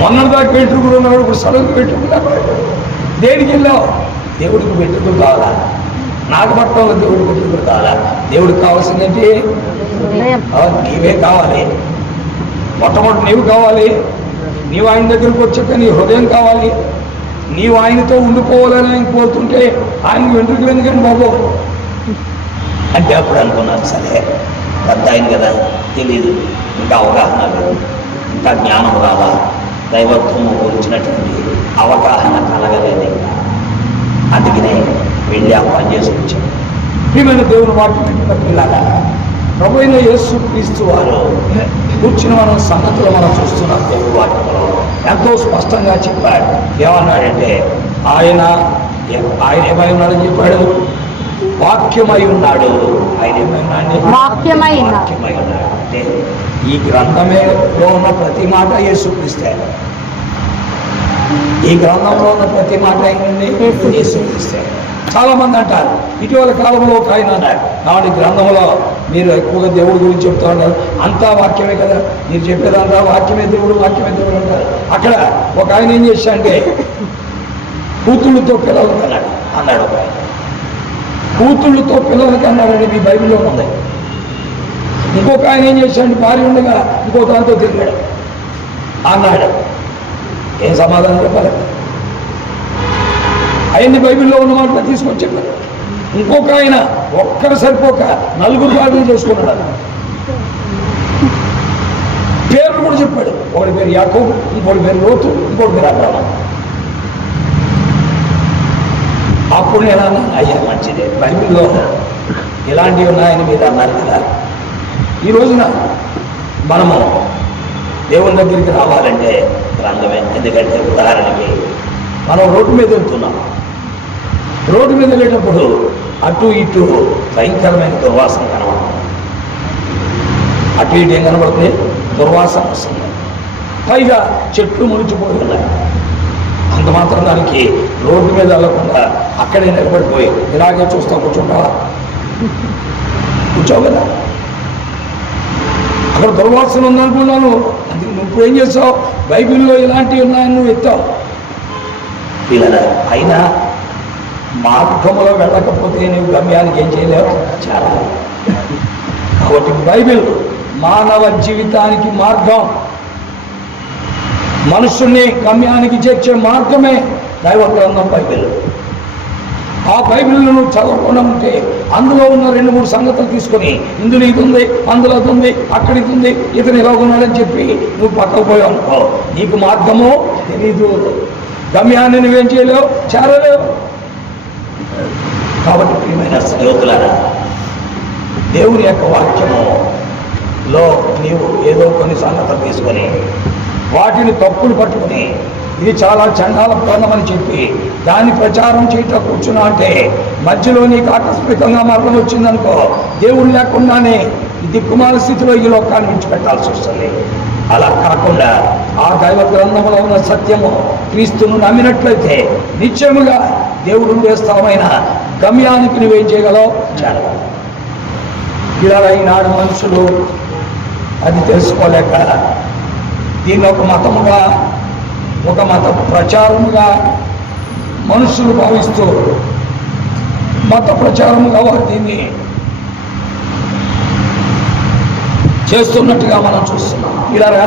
మొన్నటిదాకా పెట్టుకులు ఉన్నాడు, ఇప్పుడు సడన్గా పెట్టుకున్నాడు. దేనికి వెళ్ళావు? దేవుడికి పెట్టుకులు కావాలా? నాగపట్నంలో దేవుడికి పెట్టుకులు కావాలా? దేవుడికి కావాల్సిందంటే నీవే కావాలి. మొట్టమొదటి నీవు కావాలి. నీవు ఆయన దగ్గరికి వచ్చాక నీ హృదయం కావాలి. నీవు ఆయనతో ఉండిపోవాలని ఆయన కోరుతుంటే ఆయనకు వెంట్రుకలు ఎందుకండి బాబు అంటే అప్పుడు అనుకున్నాను, సరే పెద్ద ఆయన కదా, తెలీదు, ఇంకా అవగాహన లేదు, ఇంకా జ్ఞానం రావా, దైవత్వము గురించినటువంటి అవగాహన కలగలేదు. అందుకనే వెళ్ళి ఆ పని చేసి వచ్చాను. ప్రియమైన దేవుని వాక్యం పిల్లగా ప్రభు అయిన యేసు క్రీస్తు వారు కూర్చుని మనం సంగతులు మనం చూస్తున్నాం. దేవుని వాక్యంలో ఎంతో స్పష్టంగా చెప్పాడు. ఏమన్నాడంటే ఆయన ఏమై ఉన్నాడని చెప్పాడు? వాక్యమై ఉన్నాడు. ఆయన ఏమైనా వాక్యమై ఉన్నాడు అంటే ఈ గ్రంథంలో ఉన్న ప్రతి మాట యేసుక్రీస్తే. ఈ గ్రంథంలో ఉన్న ప్రతి మాట ఏంటండి? యేసుక్రీస్తే. చాలా మంది అంటారు, ఇటీవల కాలంలో ఒక ఆయన అన్నాడు, కాబట్టి గ్రంథంలో మీరు ఎక్కువగా దేవుడి గురించి చెప్తా ఉన్నారు, అంతా వాక్యమే కదా, మీరు చెప్పేదంతా వాక్యమే దేవుడు, వాక్యమే దేవుడు అంటారు. అక్కడ ఒక ఆయన ఏం చేశాడంటే కూతుళ్ళతో పిల్లలకి అన్నాడు ఒక ఆయన. కూతుళ్ళతో పిల్లలకి అన్నాడని మీ బైబిల్లో ఉంది. ఇంకొక ఆయన ఏం చేశాడు, భార్య ఉండగా ఇంకో దాంతో తిరిగాడు అన్నాడు. ఏం సమాధానం చెప్పాలి? ఆయన్ని బైబిల్లో ఉన్న మాటలు తీసుకొని చెప్పారు. ఇంకొక ఆయన ఒక్కరు సరిపోక నలుగురు భార్యలు చేసుకున్నాడు. పేర్లు కూడా చెప్పాడు. ఒకటి పేరు యాకోబు, ఇంకోటి పేరు లోతు, ఇంకోటి పేరు అబ్రహాము. అప్పుడు నేను అన్నాను, అయ్యా మంచిదే, బైబిల్లో ఇలాంటివి ఉన్నాయని మీరు అన్నారు కదా. ఈ రోజున మనము దేవుని దగ్గరికి రావాలంటే గ్రంథమే. ఎందుకంటే ఉదాహరణకి మనం రోడ్డు మీద వెళ్తున్నాం. రోడ్డు మీద వెళ్ళేటప్పుడు అటు ఇటు భయంకరమైన దుర్వాసన కనబడుతుంది. అటు ఇటు ఏం కనబడుతుంది? దుర్వాసన వస్తుంది. పైగా చెట్లు మునిచిపోయి ఉన్నాయి. అంత మాత్రం దానికి రోడ్డు మీద వెళ్ళకుండా అక్కడే నిలబడిపోయి ఇలాగే చూస్తా కూర్చుంటావా? కూర్చోవు కదా. అక్కడ దుర్వాసన ఉందనుకున్నాను. అందుకు నువ్వు ఏం చేస్తావు? బైబిల్లో ఇలాంటివి ఉన్నాయని నువ్వు ఎత్తావు. పిల్లల అయినా మార్గంలో వెళ్ళకపోతే నువ్వు గమ్యానికి ఏం చేయలేవు, చాలా. కాబట్టి బైబిల్ మానవ జీవితానికి మార్గం, మనుషుల్ని గమ్యానికి చేర్చే మార్గమే దైవ గ్రంథం బైబిల్. ఆ బైబిల్ను నువ్వు చదవకుండా ఉంటే అందులో ఉన్న 2-3 సంగతులు తీసుకొని ఇందులో ఇది ఉంది, అందులో అది ఉంది, అక్కడ ఇది ఉంది, ఇతను ఇలా ఉన్నాడని చెప్పి నువ్వు పక్కకు పోయావు అనుకో, నీకు మార్గము తెలీదు, గమ్యాన్ని నువ్వేం చేయలేవు, చేరలేవు. కాబట్టి ప్రియమైన స్నేహితులారా, దేవుని యొక్క వాక్యములో నీవు ఏదో కొన్ని సంగతులు తీసుకొని వాటిని తప్పులు పట్టుకుని ఇది చాలా చండాల గ్రంథమని చెప్పి దాన్ని ప్రచారం చేయటం కూర్చున్నా అంటే మధ్యలో నీకు ఆకస్మికంగా మరణం వచ్చిందనుకో, దేవుడు లేకుండానే ఈ దిక్కుమాల స్థితిలో ఈ లోకాన్ని విడిచిపెట్టాల్సి వస్తుంది. అలా కాకుండా ఆ దైవ గ్రంథంలో ఉన్న సత్యము క్రీస్తును నమ్మినట్లయితే నిశ్చయముగా దేవుడు వేస్తామైన గమ్యానికి నువ్వేం చేయగలవు, చాలా. ఇలా ఈనాడు మనుషులు అది తెలుసుకోలేక దీన్ని ఒక మతముగా, ఒక మత ప్రచారముగా మనుషులు భావిస్తూ మత ప్రచారముగా వారు దీన్ని చేస్తున్నట్టుగా మనం చూస్తున్నాం. ఇలారా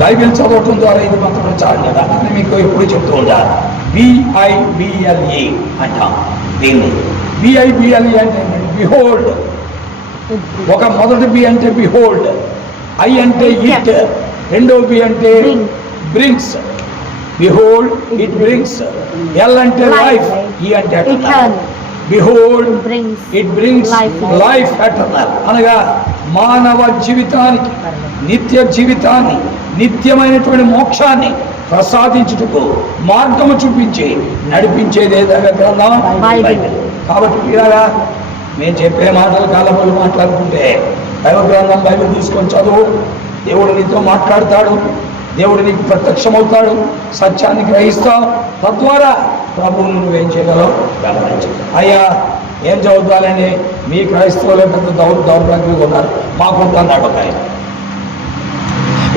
బైబిల్ చదవటం ద్వారా ఇది మత ప్రచారం కదా. అని మీకు ఎప్పుడు చెప్తూ ఉంటా, BIBLE అంటాం దీన్ని. BIBLE అంటే బిహోల్డ్. ఒక మొదటి బి అంటే బిహోల్డ్, I అంటే ఇట్, రెండో బి అంటే brings, behold it brings, L అంటే లైఫ్, ఈ అంటే Eternal. Behold Brings it brings life. Life eternal, అనగా మానవ జీవితానికి, నిత్య జీవితాన్ని, నిత్యమైనటువంటి మోక్షాన్ని ప్రసాదించుటకు మార్గము చూపించి నడిపించేదే దైవ గ్రంథం బైబిల్. కాబట్టి ఇలాగా మేము చెప్పే మాటలు కాలములు మాట్లాడుకుంటే దైవ గ్రంథం బైబిల్ తీసుకొని చదువు. దేవుడు నీతో మాట్లాడతాడు, దేవుడు నీకు ప్రత్యక్షమవుతాడు, సత్యాన్ని గ్రహిస్తావు. తద్వారా ప్రభువును నువ్వేం చేయగలవు గమనించు. అయ్యా ఏం చదువుతానని మీ క్రైస్తవులు పెద్ద దౌర్భాగ్యంగా ఉన్నారు, మాకు అన్నాడు ఒక ఆయన.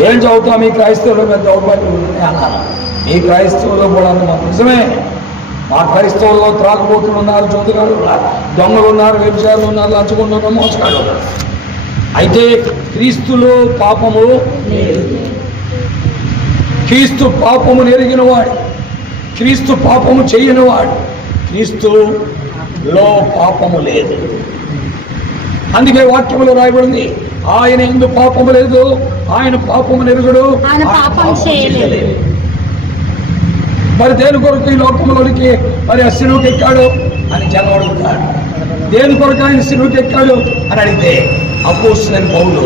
ఏం చదువుతాం మీ క్రైస్తవులు పెద్ద దౌర్భాగ్యం అన్నాను. మీ క్రైస్తవులు కూడా అన్నమాట నిజమే. మా క్రైస్తవుల్లో త్రాగుబోతులు ఉన్నారు, చోదుగారు ఉన్నారు, దొంగలు ఉన్నారు, వ్యభిచారులు ఉన్నారు, లంచగొండలు ఉన్నారు, మోసగాళ్ళు ఉన్నారు. అయితే క్రీస్తులో పాపము లేదు. క్రీస్తు పాపము ఎరిగినవాడు, క్రీస్తు పాపము చేయనివాడు, క్రీస్తులో పాపము లేదు. అందుకే వాక్యములో రాయబడింది, ఆయన ఎందు పాపము లేదు, ఆయన పాపము ఎరుగుడు, ఆయన పాపం చేయలేదు. మరి దేని కొరకు ఈ లోకంలోనికి మరి ఆ శిలువకి ఎక్కాడు అని జనం అడుగుతాడు. దేని కొరకు ఆయన శిలువకి ఎక్కాడు అని అడిగితే అపోస్తలుడైన పౌలు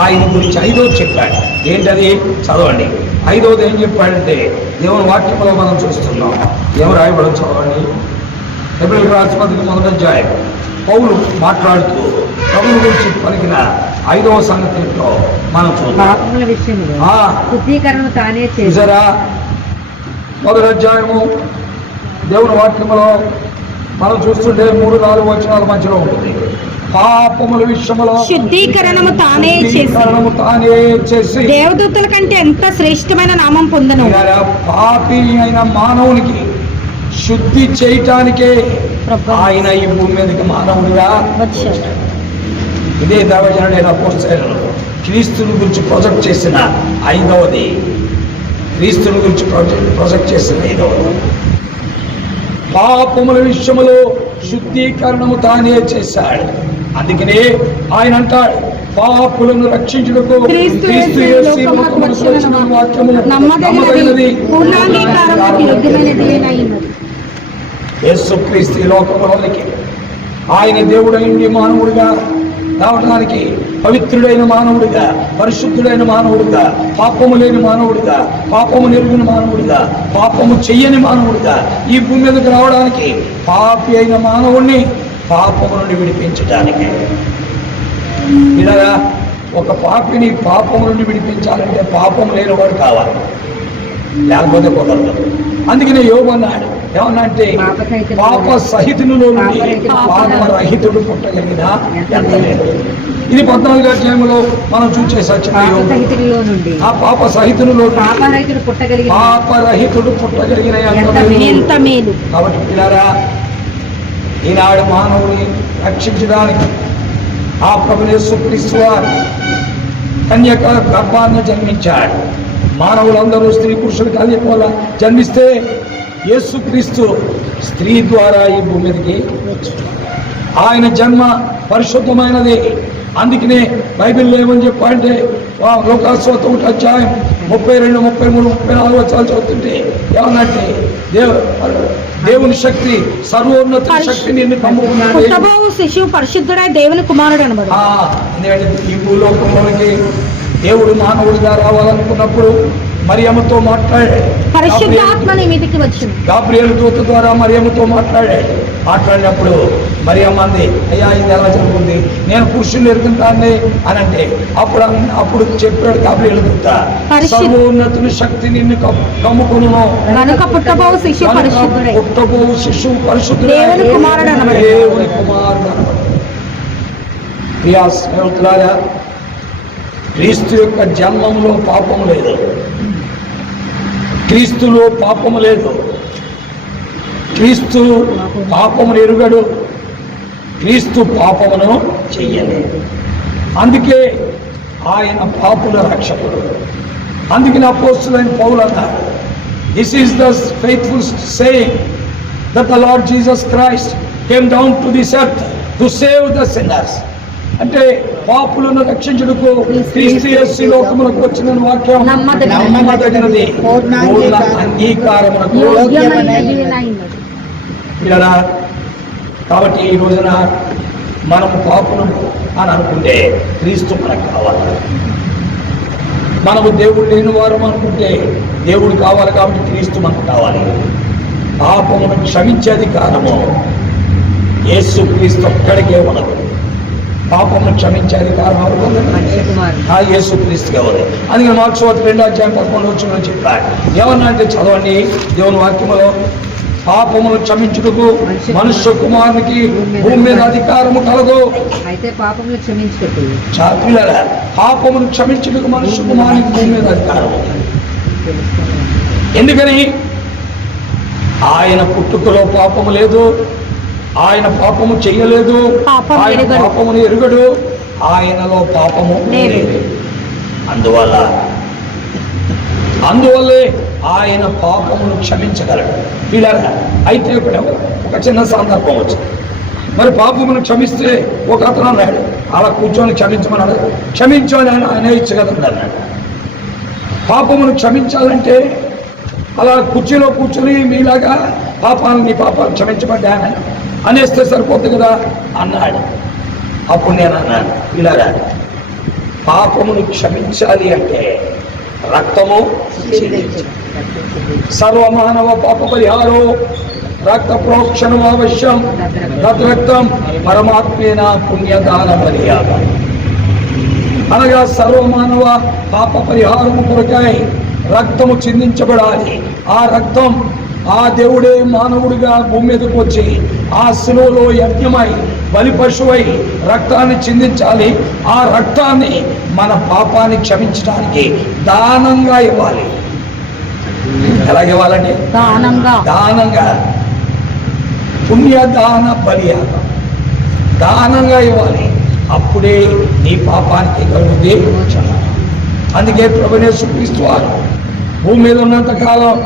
ఆయన గురించి 5వ చెప్పాడు. ఏంటది? చదవండి. 5వది ఏం చెప్పాడంటే దేవుని వాక్యంలో మనం చూస్తున్నాం. ఏం రాయబడి చదవండి. హెబ్రీయులకు రాసిన పత్రిక 1వ అధ్యాయం పౌలు మాట్లాడుతూ ప్రభువుని గురించి పలికిన 5వ సంగతిలో మనం చూద్దాం. పాపముల విషయంలో శుద్ధీకరణ తానే చూసారా? 1వ అధ్యాయము దేవుని వాక్యములో మనం చూస్తుంటే 3-4 వచనాల మధ్యలో ఉంటుంది. పాపముల విషయంలో శుద్ధీకరణము తానే చేసి దేవదూతల కంటే ఎంత శ్రేష్టమైన నామం పొందను. పాపి అయిన మానవునికి శుద్ధి చేయటానికే ఆయన ఈ భూమి మీదకి మానవుడిగా వచ్చాడు. ఇదే దైవజనుడైన అపోస్తలుడు క్రీస్తుని గురించి ప్రొజెక్ట్ చేసిన 5వది. క్రీస్తుని గురించి ప్రొజెక్ట్ చేసిన 5వది. పాపముల విషయములో శుద్ధీకరణము తానే చేశాడు. అందుకనే ఆయన అంటాడు, పాపులను రక్షించుటకు క్రీస్తు యేసు లోకమునకు వచ్చిన వాక్యము నమ్మదగినది, యేసుక్రీస్తు ఈ లోకములోనికి ఆయన దేవుడైన మానవుడిగా రావడానికి, పవిత్రుడైన మానవుడిగా, పరిశుద్ధుడైన మానవుడిగా, పాపము లేని మానవుడిగా, పాపము నెరుగున మానవుడిగా, పాపము చెయ్యని మానవుడిగా ఈ భూమి మీదకి రావడానికి, పాపి అయిన మానవుడిని పాపము నుండి విడిపించడానికి. ఇలా ఒక పాపిని పాపము నుండి విడిపించాలంటే పాపం లేనివాడు కావాలి, లేకపోతే కుదరదు. అందుకనే యోబు అన్నాడు, ఏమన్నా అంటే పాప సహితునిలో నుండి పాపరహితుడు పుట్టగలిగిన ఎంత లేదు. ఇది 14వ అధ్యాయంలో మనం చూసే సత్యం. ఆ పాప సహితునిలో పాపరహితుడు పుట్టగలిగిన ఎంత మేలు. కాబట్టి పిల్లరా, ఈనాడు మానవుని రక్షించడానికి ఆ ప్రభువు యేసుక్రీస్తు వారు కన్యక గర్భాన్ని జన్మించాడు. మానవులందరూ స్త్రీ పురుషులు కన్యక వల్ల జన్మిస్తే యేసుక్రీస్తు స్త్రీ ద్వారా ఈ భూమి మీదకి ఆయన జన్మ పరిశుద్ధమైనది. అందుకనే బైబిల్లో ఏమని చెప్పాలంటే లోకాసువార్త 1వ అధ్యాయం 32, 33, 34 వచనాలు చదువుతుంటే ఏమన్నంటే దేవుని శక్తి, సర్వోన్నత శక్తి నిన్ను కమ్ముకున్నాడు. శిశువు పరిశుద్ధుడై దేవుని కుమారుడు అనబడు. ఎందుకంటే ఈ భూలోకంలోనికి దేవుడు మానవుడిగా రావాలనుకున్నప్పుడు మరియమ్మతో మాట్లాడాడు. పరిశుద్ధాత్మ నీ మీదికి వచ్చింది. గాబ్రియల్ దూత ద్వారా మరియమ్మతో మాట్లాడినప్పుడు మరియమ్మ అంది, అయ్యా ఇది ఎలా జరుగుతుంది, నేను పురుషుని ఎరుగుతాను అని అంటే అప్పుడు చెప్పాడు గాబ్రియల్ దూత, సర్వోన్నతుని శక్తి నిన్ను కమ్ముకును, పుట్టబోవు శిశువు పరిశుద్ధుడు, దేవుని కుమారుడు అనబడు. ప్రియా స్నేహితులారా, క్రీస్తు యొక్క జన్మంలో పాపం లేదు, క్రీస్తులో పాపము లేదు, క్రీస్తు పాపమును ఎరుగడు, క్రీస్తు పాపమును చెయ్యలేదు. అందుకే ఆయన పాపుల రక్షకుడు. అందుకని అపోస్తలుడైన పౌలు అన్నారు, this is the faithful saying that the lord Jesus Christ came down to this earth to save the sinners. అంటే పాపులను రక్షించుటకు క్రీస్తు యేసు లోకములకు వచ్చిన వాక్యం నమ్మదగినది, పూర్ణ అంగీకారమునకు పిల్లరా, కాబట్టి ఈ రోజున మనం పాపులను అని అనుకుంటే క్రీస్తు మనకు కావాలి. మనము దేవుడు లేని వారం అనుకుంటే దేవుడు కావాలి, కాబట్టి క్రీస్తు మనకు కావాలి. పాపమును క్షమించే అధికారము యేసు క్రీస్తు ఒక్కడికే ఉన్నది. పాపమును క్షమించే అధికారం ఆ యేసు క్రీస్తుకే ఉంది. అందుకని మార్క్స్ 2:11 చెప్పాడు. ఏమన్నా అంటే చదవండి దేవుని వాక్యములో, పాపమును క్షమించుటకు మనుష్య కుమారునికి భూమి మీద అధికారము కలదు. అయితే పాపమును క్షమించుటకు పాపమును క్షమించుటకు మనుష్య కుమారునికి భూమి మీద అధికారం. ఎందుకని? ఆయన పుట్టుకలో పాపము లేదు, ఆయన పాపము చెయ్యలేదు, ఆయన పాపమును ఎరుగడు, ఆయనలో పాపము లేదు. అందువల్లే ఆయన పాపమును క్షమించగలడు. పిల్లరా, అయితే ఇప్పుడు ఒక చిన్న సందర్భం వచ్చింది. మరి పాపమును క్షమిస్తే ఒక అతను అన్నాడు, అలా కూర్చొని క్షమించమన్నాడు. క్షమించని ఆయన ఇచ్చగలడు అన్నాడు. పాపమును క్షమించాలంటే అలా కుర్చీలో కూర్చొని మీలాగా నీ పాపాలు క్షమించబడ్డాను అనేస్తే సరిపోతుంది కదా అన్నాడు. అప్పుడు నేను అన్నాను, పిల్లరా, పాపమును క్షమించాలి అంటే రక్తము సర్వమానవ పాప పరిహారో రక్త ప్రోక్షణం అవశ్యం. తద్రక్తం పరమాత్మేన పుణ్యదాన పరిహారం. అనగా సర్వమానవ పాప పరిహారము కొరకై రక్తము చిందించబడాలి. ఆ రక్తం ఆ దేవుడే మానవుడిగా భూమి మీదకు వచ్చి ఆ శిలువలో యజ్ఞమై బలి పశువై రక్తాన్ని చిందించాలి. ఆ రక్తాన్ని మన పాపాన్ని క్షమించడానికి దానంగా ఇవ్వాలి. ఎలాగ ఇవ్వాలండి? దానంగా. పుణ్యదాన బలియాగం దానంగా ఇవ్వాలి. అప్పుడే నీ పాపానికి కలుగుతుంది. అందుకే ప్రభువైన యేసుక్రీస్తు వారు భూమి మీద ఉన్నంత కాలం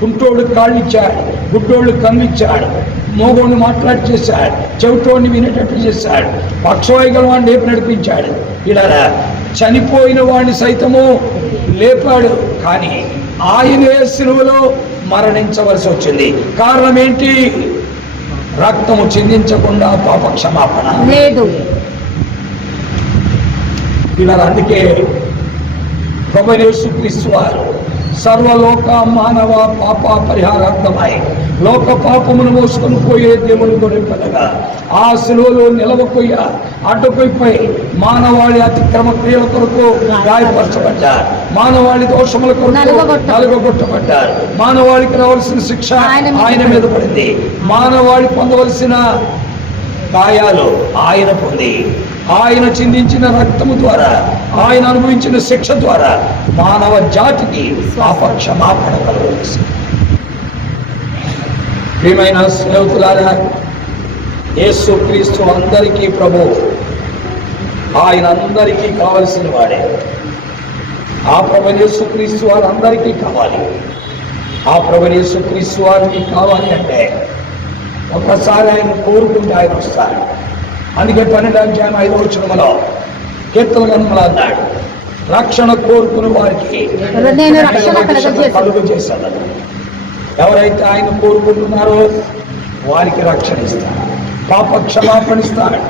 కుంటోడు కాళ్ళు ఇచ్చాడు, గుడ్డోళ్ళు కన్నిచ్చాడు, మోగోడిని మాట్లాడి చేశాడు, చెవిటోడిని వినేటట్టు చేశాడు, పక్షవాయుగల వాడిని లేపి నడిపించాడు. ఇలా చనిపోయిన వాడిని సైతము లేపాడు. కానీ ఆయనే సిలువలో మరణించవలసి వచ్చింది. కారణం ఏంటి? రక్తము చిందించకుండా పాప క్షమాపణ లేదు. ఇలా అందుకే ప్రభువైన యేసుక్రీస్తు వారు సర్వలోక మానవ పాప పరిహారార్థమై లోక పాపమును మోసుకొని పోయే దేవుని గొర్రెపిల్లగా ఆ శిలువలో నిలవపోయి అడ్డుపోయిపోయి మానవాళి అతిక్రమ క్రియల కొరకు గాయపరచబడ్డారు. మానవాళి దోషముల కొరకు నలుగొట్టబడ్డారు. మానవాళికి రావాల్సిన శిక్ష ఆయన మీద పడింది. మానవాళి పొందవలసిన గాయాలు ఆయన పొంది, ఆయన చిందించిన రక్తము ద్వారా, ఆయన అనుభవించిన శిక్ష ద్వారా మానవ జాతికి పాప క్షమాపణ కలుగజేసింది. ప్రియమైన స్నేహితులారా, యేసుక్రీస్తు అందరికీ ప్రభు. ఆయన అందరికీ కావలసిన వాడే. ఆ ప్రభు యేసుక్రీస్తు వారు అందరికీ కావాలి. ఆ ప్రభు యేసుక్రీస్తు వారు మీకు కావాలి అంటే ఒకసారి ఆయన కోరుకుంటే ఆయన వస్తారు. అందుకే 12:5 కీర్తన గ్రంథంలో అన్నాడు, రక్షణ కోరుకుని వారికి కలుగు చేశాడు. ఎవరైతే ఆయన కోరుకుంటున్నారో వారికి రక్షణ ఇస్తాడు, పాప క్షమాపణ ఇస్తాడు,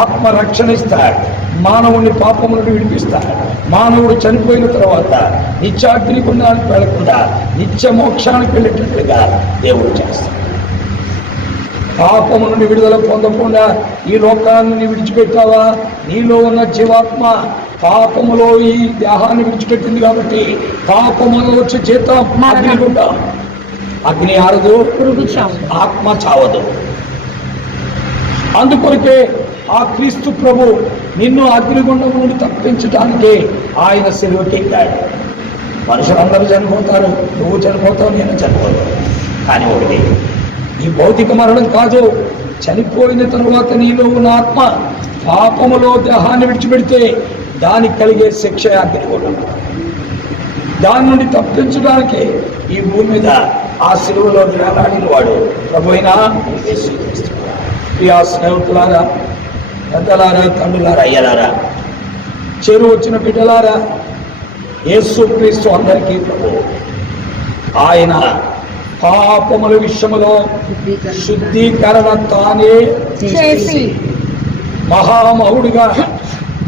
ఆత్మ రక్షణ ఇస్తాడు, మానవుని పాపము నుండి విడిపిస్తాడు. మానవుడు చనిపోయిన తర్వాత నిత్యాగ్ని గుండానికి వెళ్లకుండా నిత్య మోక్షానికి వెళ్ళేటట్లుగా దేవుడు చేస్తాడు. పాపము నుండి విడుదల పొందకుండా ఈ లోకాన్ని విడిచిపెట్టావా? నీలో ఉన్న జీవాత్మ పాపములో ఈ దేహాన్ని విడిచిపెట్టింది కాబట్టి పాపములో వచ్చే జీతం అగ్నిగుండ. అగ్ని ఆరదు, ఆత్మ చావదు. అందుకొరకే ఆ క్రీస్తు ప్రభు నిన్ను అగ్నిగుండం నుండి తప్పించడానికి ఆయన సిలువకెక్కాడు. మనుషులందరూ చనిపోతారు, నువ్వు చనిపోతావు, నేను చనిపోతావు. కానీ ఒకటి, ఈ భౌతిక మరణం కాదు. చనిపోయిన తరువాత నీలో ఉన్న ఆత్మ పాపములో దేహాన్ని విడిచిపెడితే దానికి కలిగే శిక్ష అగ్నిగుండం. దాని నుండి తప్పించడానికి ఈ భూమి మీద ఆ సిలువలో నిలబడిన వాడు ప్రభువైన యేసుక్రీస్తు. ప్రియ స్నేహితులారా, పెద్దలారా, తండ్రులారా, అయ్యలారా, చెరువు వచ్చిన బిడ్డలారా, యేసుక్రీస్తు అందరికీ ప్రభు. ఆయన పాపముల విషయములో శుద్ధీకరణ తానే చేసి మహామహుడిగా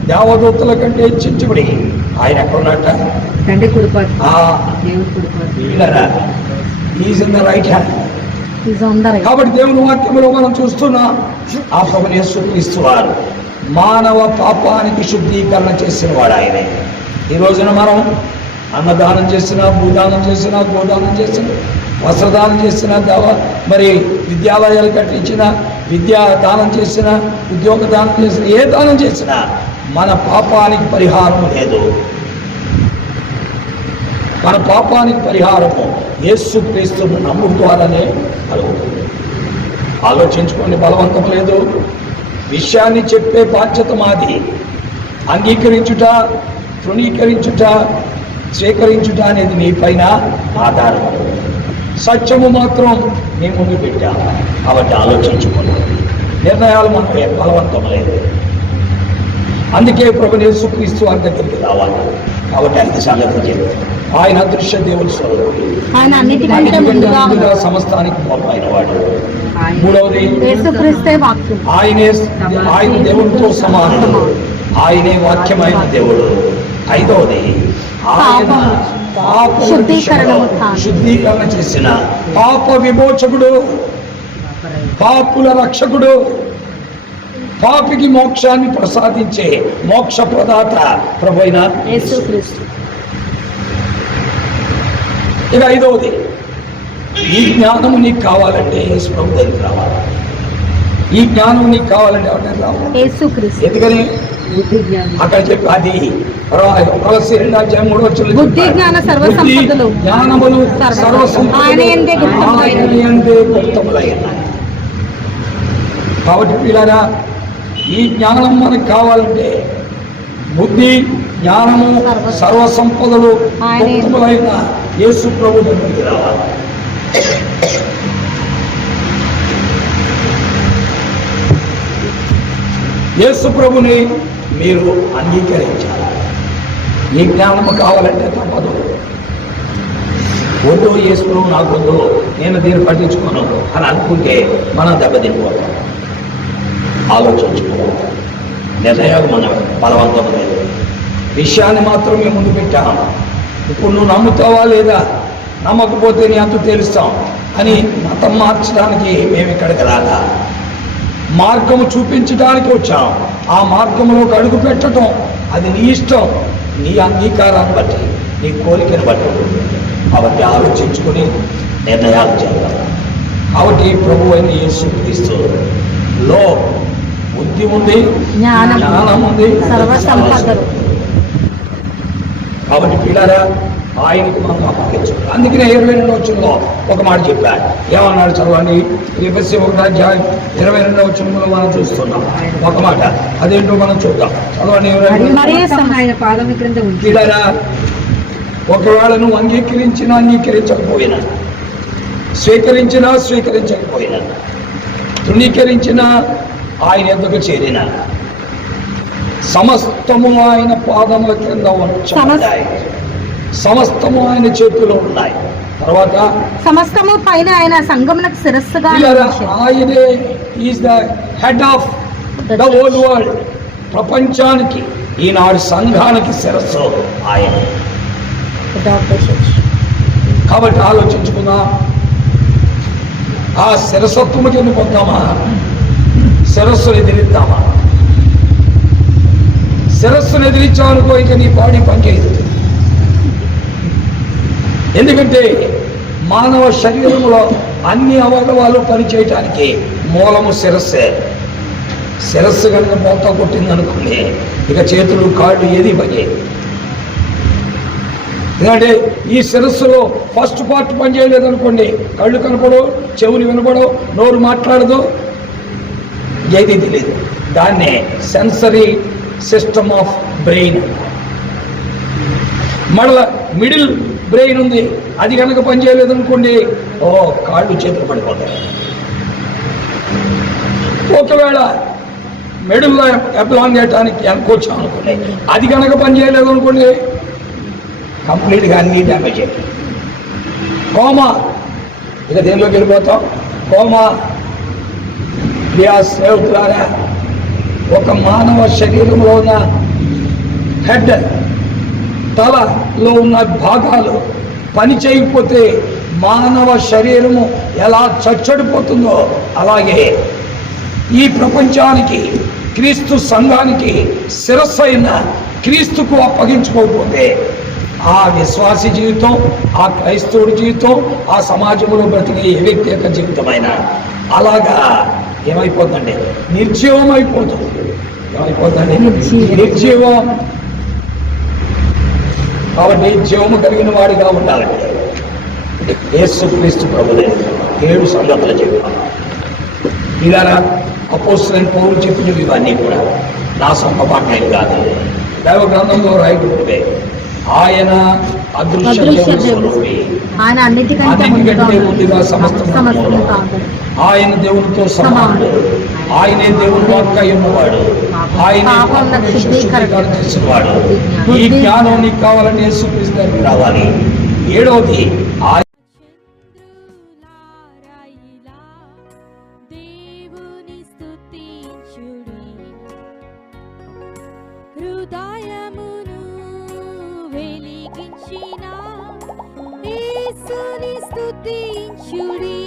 దేవదూతల కంటే హెచ్చించబడి ఆయన ఎక్కడున్నట్ట తండ్రి కుడిపాటు ఆ దేవుడు కుడిపాటు వీళ్ళరా is in the right hand. Is on the right. కాబట్టి దేవుని వాక్యంలో మనం చూస్తున్నాం ఆ ప్రభుని యేసుక్రీస్తు వారు మానవ పాపానికి శుద్ధీకరణ చేసిన వాడు ఆయనే. ఈ రోజున మనం అన్నదానం చేసిన, భూదానం చేసిన, గోదానం చేసిన, వస్త్రదానం చేసిన, మరి విద్యాలయాలు కట్టించిన, విద్యా దానం చేసిన, ఉద్యోగ దానం చేసిన, ఏ దానం చేసినా మన పాపానికి పరిహారం లేదు. మన పాపానికి పరిహారము యేసుక్రీస్తును నమ్ముడు ద్వారానే కలుగుతుంది. ఆలోచించుకోండి, బలవంతం లేదు. విషయాన్ని చెప్పే బాధ్యత మాది. అంగీకరించుట, తృణీకరించుట, స్వీకరించుట అనేది నీ పైన ఆధారం. సత్యము మాత్రం నీ ముందు పెట్టాము. కాబట్టి ఆలోచించుకోండి. నిర్ణయాలు మనకు బలవంతం లేదు. అందుకే ప్రభుని యేసుక్రీస్తు వారి దగ్గరికి రావాలి. కాబట్టి ఆయన సంగతి చెప్పారు. ఆయన అదృశ్య దేవుని స్వరూపుడు, ఆయన అన్నిటికంటే ముందుగా సమస్తానికి మూలమైన వాడు. మూడవది యేసుక్రీస్తే వాక్యం. ఆయన దేవునితో సమానము, ఆయనే వాక్యమైన దేవుడు. ఐదవది ఆయన శుద్ధీకరణ చేసిన పాప విమోచకుడు, పాపుల రక్షకుడు, పాపికి మోక్షాన్ని ప్రసాదించే మోక్ష ప్రదాత ప్రభు అయిన యేసుక్రీస్తు. ఇక ఐదవది, ఈ జ్ఞానము నీకు కావాలంటే యేసు ప్రభు దగ్గరికి రావాలి. ఈ జ్ఞానం నీకు కావాలంటే ఎవరైనా రావాలి. యేసుక్రీస్తు. ఎందుకని బుద్ధి జ్ఞానం. అక్కడ చెప్పి అది కొలస్సీ 2:3 బుద్ధి జ్ఞాన సర్వ సంపదలు జ్ఞానములు సర్వ ఆయన యందే గుప్తములైన. కాబట్టి పిల్లరా, ఈ జ్ఞానం మనకు కావాలంటే బుద్ధి, జ్ఞానము, సర్వ సంపదలు గుప్తములైన యేసు ప్రభు దగ్గరికి రావాలి. యేసు ప్రభుని మీరు అంగీకరించాలి. ఈ జ్ఞానము కావాలంటే తప్పదు. వద్దు యేసు ప్రభు నాకు వద్దు, నేను దీన్ని పట్టించుకోను అని అనుకుంటే మనం దెబ్బతింటుకోవాలి. ఆలోచించుకోవాలి. నిర్ణయాలు మనం బలవంతం లేదు. విషయాన్ని మాత్రం మేము ముందు పెట్టాం. ఇప్పుడు నువ్వు నమ్ముతావా లేదా, నమ్మకపోతే నీ అంతు తెలుస్తాం అని మతం మార్చడానికి మేము ఇక్కడికి రాదా, మార్గము చూపించడానికి వచ్చాం. ఆ మార్గంలోకి అడుగు పెట్టడం అది నీ ఇష్టం, నీ అంగీకారాన్ని బట్టి, నీ కోరికను బట్టి. కాబట్టి ఆలోచించుకుని నిర్ణయాలు చేద్దాం. కాబట్టి ప్రభు అయిన యేసుక్రీస్తులో బుద్ధి ఉంది, జ్ఞానం ఉంది, సర్వ సంపదలు. కాబట్టి పిల్లరా, ఆయనకి మనం అప్పగించాలి. అందుకనే 22వ వచనంలో ఒక మాట చెప్పాడు. ఏమన్నాడు చదవండి. ఎఫెసీ 1:22 మనం చూస్తున్నాం ఒక మాట. అదేంటో మనం చూద్దాం. చదవండి. పిల్లరా, ఒకవేళ నువ్వు అంగీకరించకపోయినా, స్వీకరించకపోయినా, తృణీకరించినా, ఆయన ఎద్దకు చేరిన సమస్తము ఆయన పాదముల క్రింద ఉంచాయి. సమస్తము ఆయన చేతిలో ఉన్నాయి. తర్వాత సమస్తము పైన ఆయన సంగమునకు శిరస్సుగా. ఆయనే is the head of the whole world. ప్రపంచానికి, ఈనాడు సంఘానికి శిరస్సు ఆయన. కాబట్టి ఆలోచించుకుందాం. ఆ శిరసత్వముకి ఎందుకు పొందామా, శిరస్సును ఎదిరిద్దామా? శిరస్సును ఎదిరించామనుకో, ఇక నీ బాడీ పనిచేయదు. ఎందుకంటే మానవ శరీరంలో అన్ని అవయవాలు పనిచేయటానికి మూలము శిరస్సే. శిరస్సు కనుక మూత కొట్టిందనుకోండి, ఇక చేతులు, కాళ్ళు ఏది పనిచేయదు. ఎందుకంటే ఈ శిరస్సులో ఫస్ట్ పార్ట్ పనిచేయలేదనుకోండి, కళ్ళు కనపడవు, చెవులు వినపడవు, నోరు మాట్లాడదు, ఏది తెలియదు. దాన్నే సెన్సరీ సిస్టమ్ ఆఫ్ బ్రెయిన్. మళ్ళా మిడిల్ బ్రెయిన్ ఉంది, అది కనుక పనిచేయలేదనుకోండి, కాళ్ళు చేతులు పడిపోతాయి. ఒకవేళ మెడల్లో అప్లాంగ్ చేయడానికి అనుకోవచ్చాం అనుకోండి, అది కనుక పనిచేయలేదనుకోండి, కంప్లీట్గా అన్ని డ్యామేజ్ అయిపోయి. ఇక దేనిలోకి వెళ్ళిపోతాం? కోమా ప్రియా సేవకులారా, ఒక మానవ శరీరంలో ఉన్న హెడ్, తలలో ఉన్న భాగాలు పని చేయకపోతే మానవ శరీరము ఎలా చచ్చడిపోతుందో అలాగే ఈ ప్రపంచానికి, క్రీస్తు సంఘానికి శిరస్సు అయిన క్రీస్తుకు అప్పగించుకోకపోతే ఆ విశ్వాసి జీవితం, ఆ క్రైస్తవుడి జీవితం, ఆ సమాజంలో బ్రతికే ఏ వ్యక్తి యొక్క జీవితమైనా అలాగా ఏమైపోతుందండి? నిర్జీవం అయిపోతుంది. ఏమైపోతుందండి? నిర్జీవం. కాబట్టి జీవము కలిగిన వాడిగా ఉండాలంటే యేసుక్రీస్తు ప్రభువే 7 సంగతులు చెప్పాను. ఇలా అపోస్తలుడైన పౌలు చెప్పినవి ఇవన్నీ కూడా నా సొంత పాఠాలు కాదు, దైవ గ్రంథంలో రాయబడినవే. ఆయన అదృశ్య స్వరూపి, ఆయన అన్నిటికంటే ముందుగా సమస్తము కాదు, ఆయన దేవునితో సమానుడు, ఆయనే దేవుని వాక్క ఉన్నవాడు, ఆయనే శుద్ధీకరణ చేసినవాడు. ఈ జ్ఞానం నీకు కావాలని యేసుక్రీస్తు దగ్గరికి రావాలి. 7వది చంద్రులారాయిలా దేవుని స్తుతించుడి, హృదయమును వెలిగించిన యేసుని స్తుతించుడి.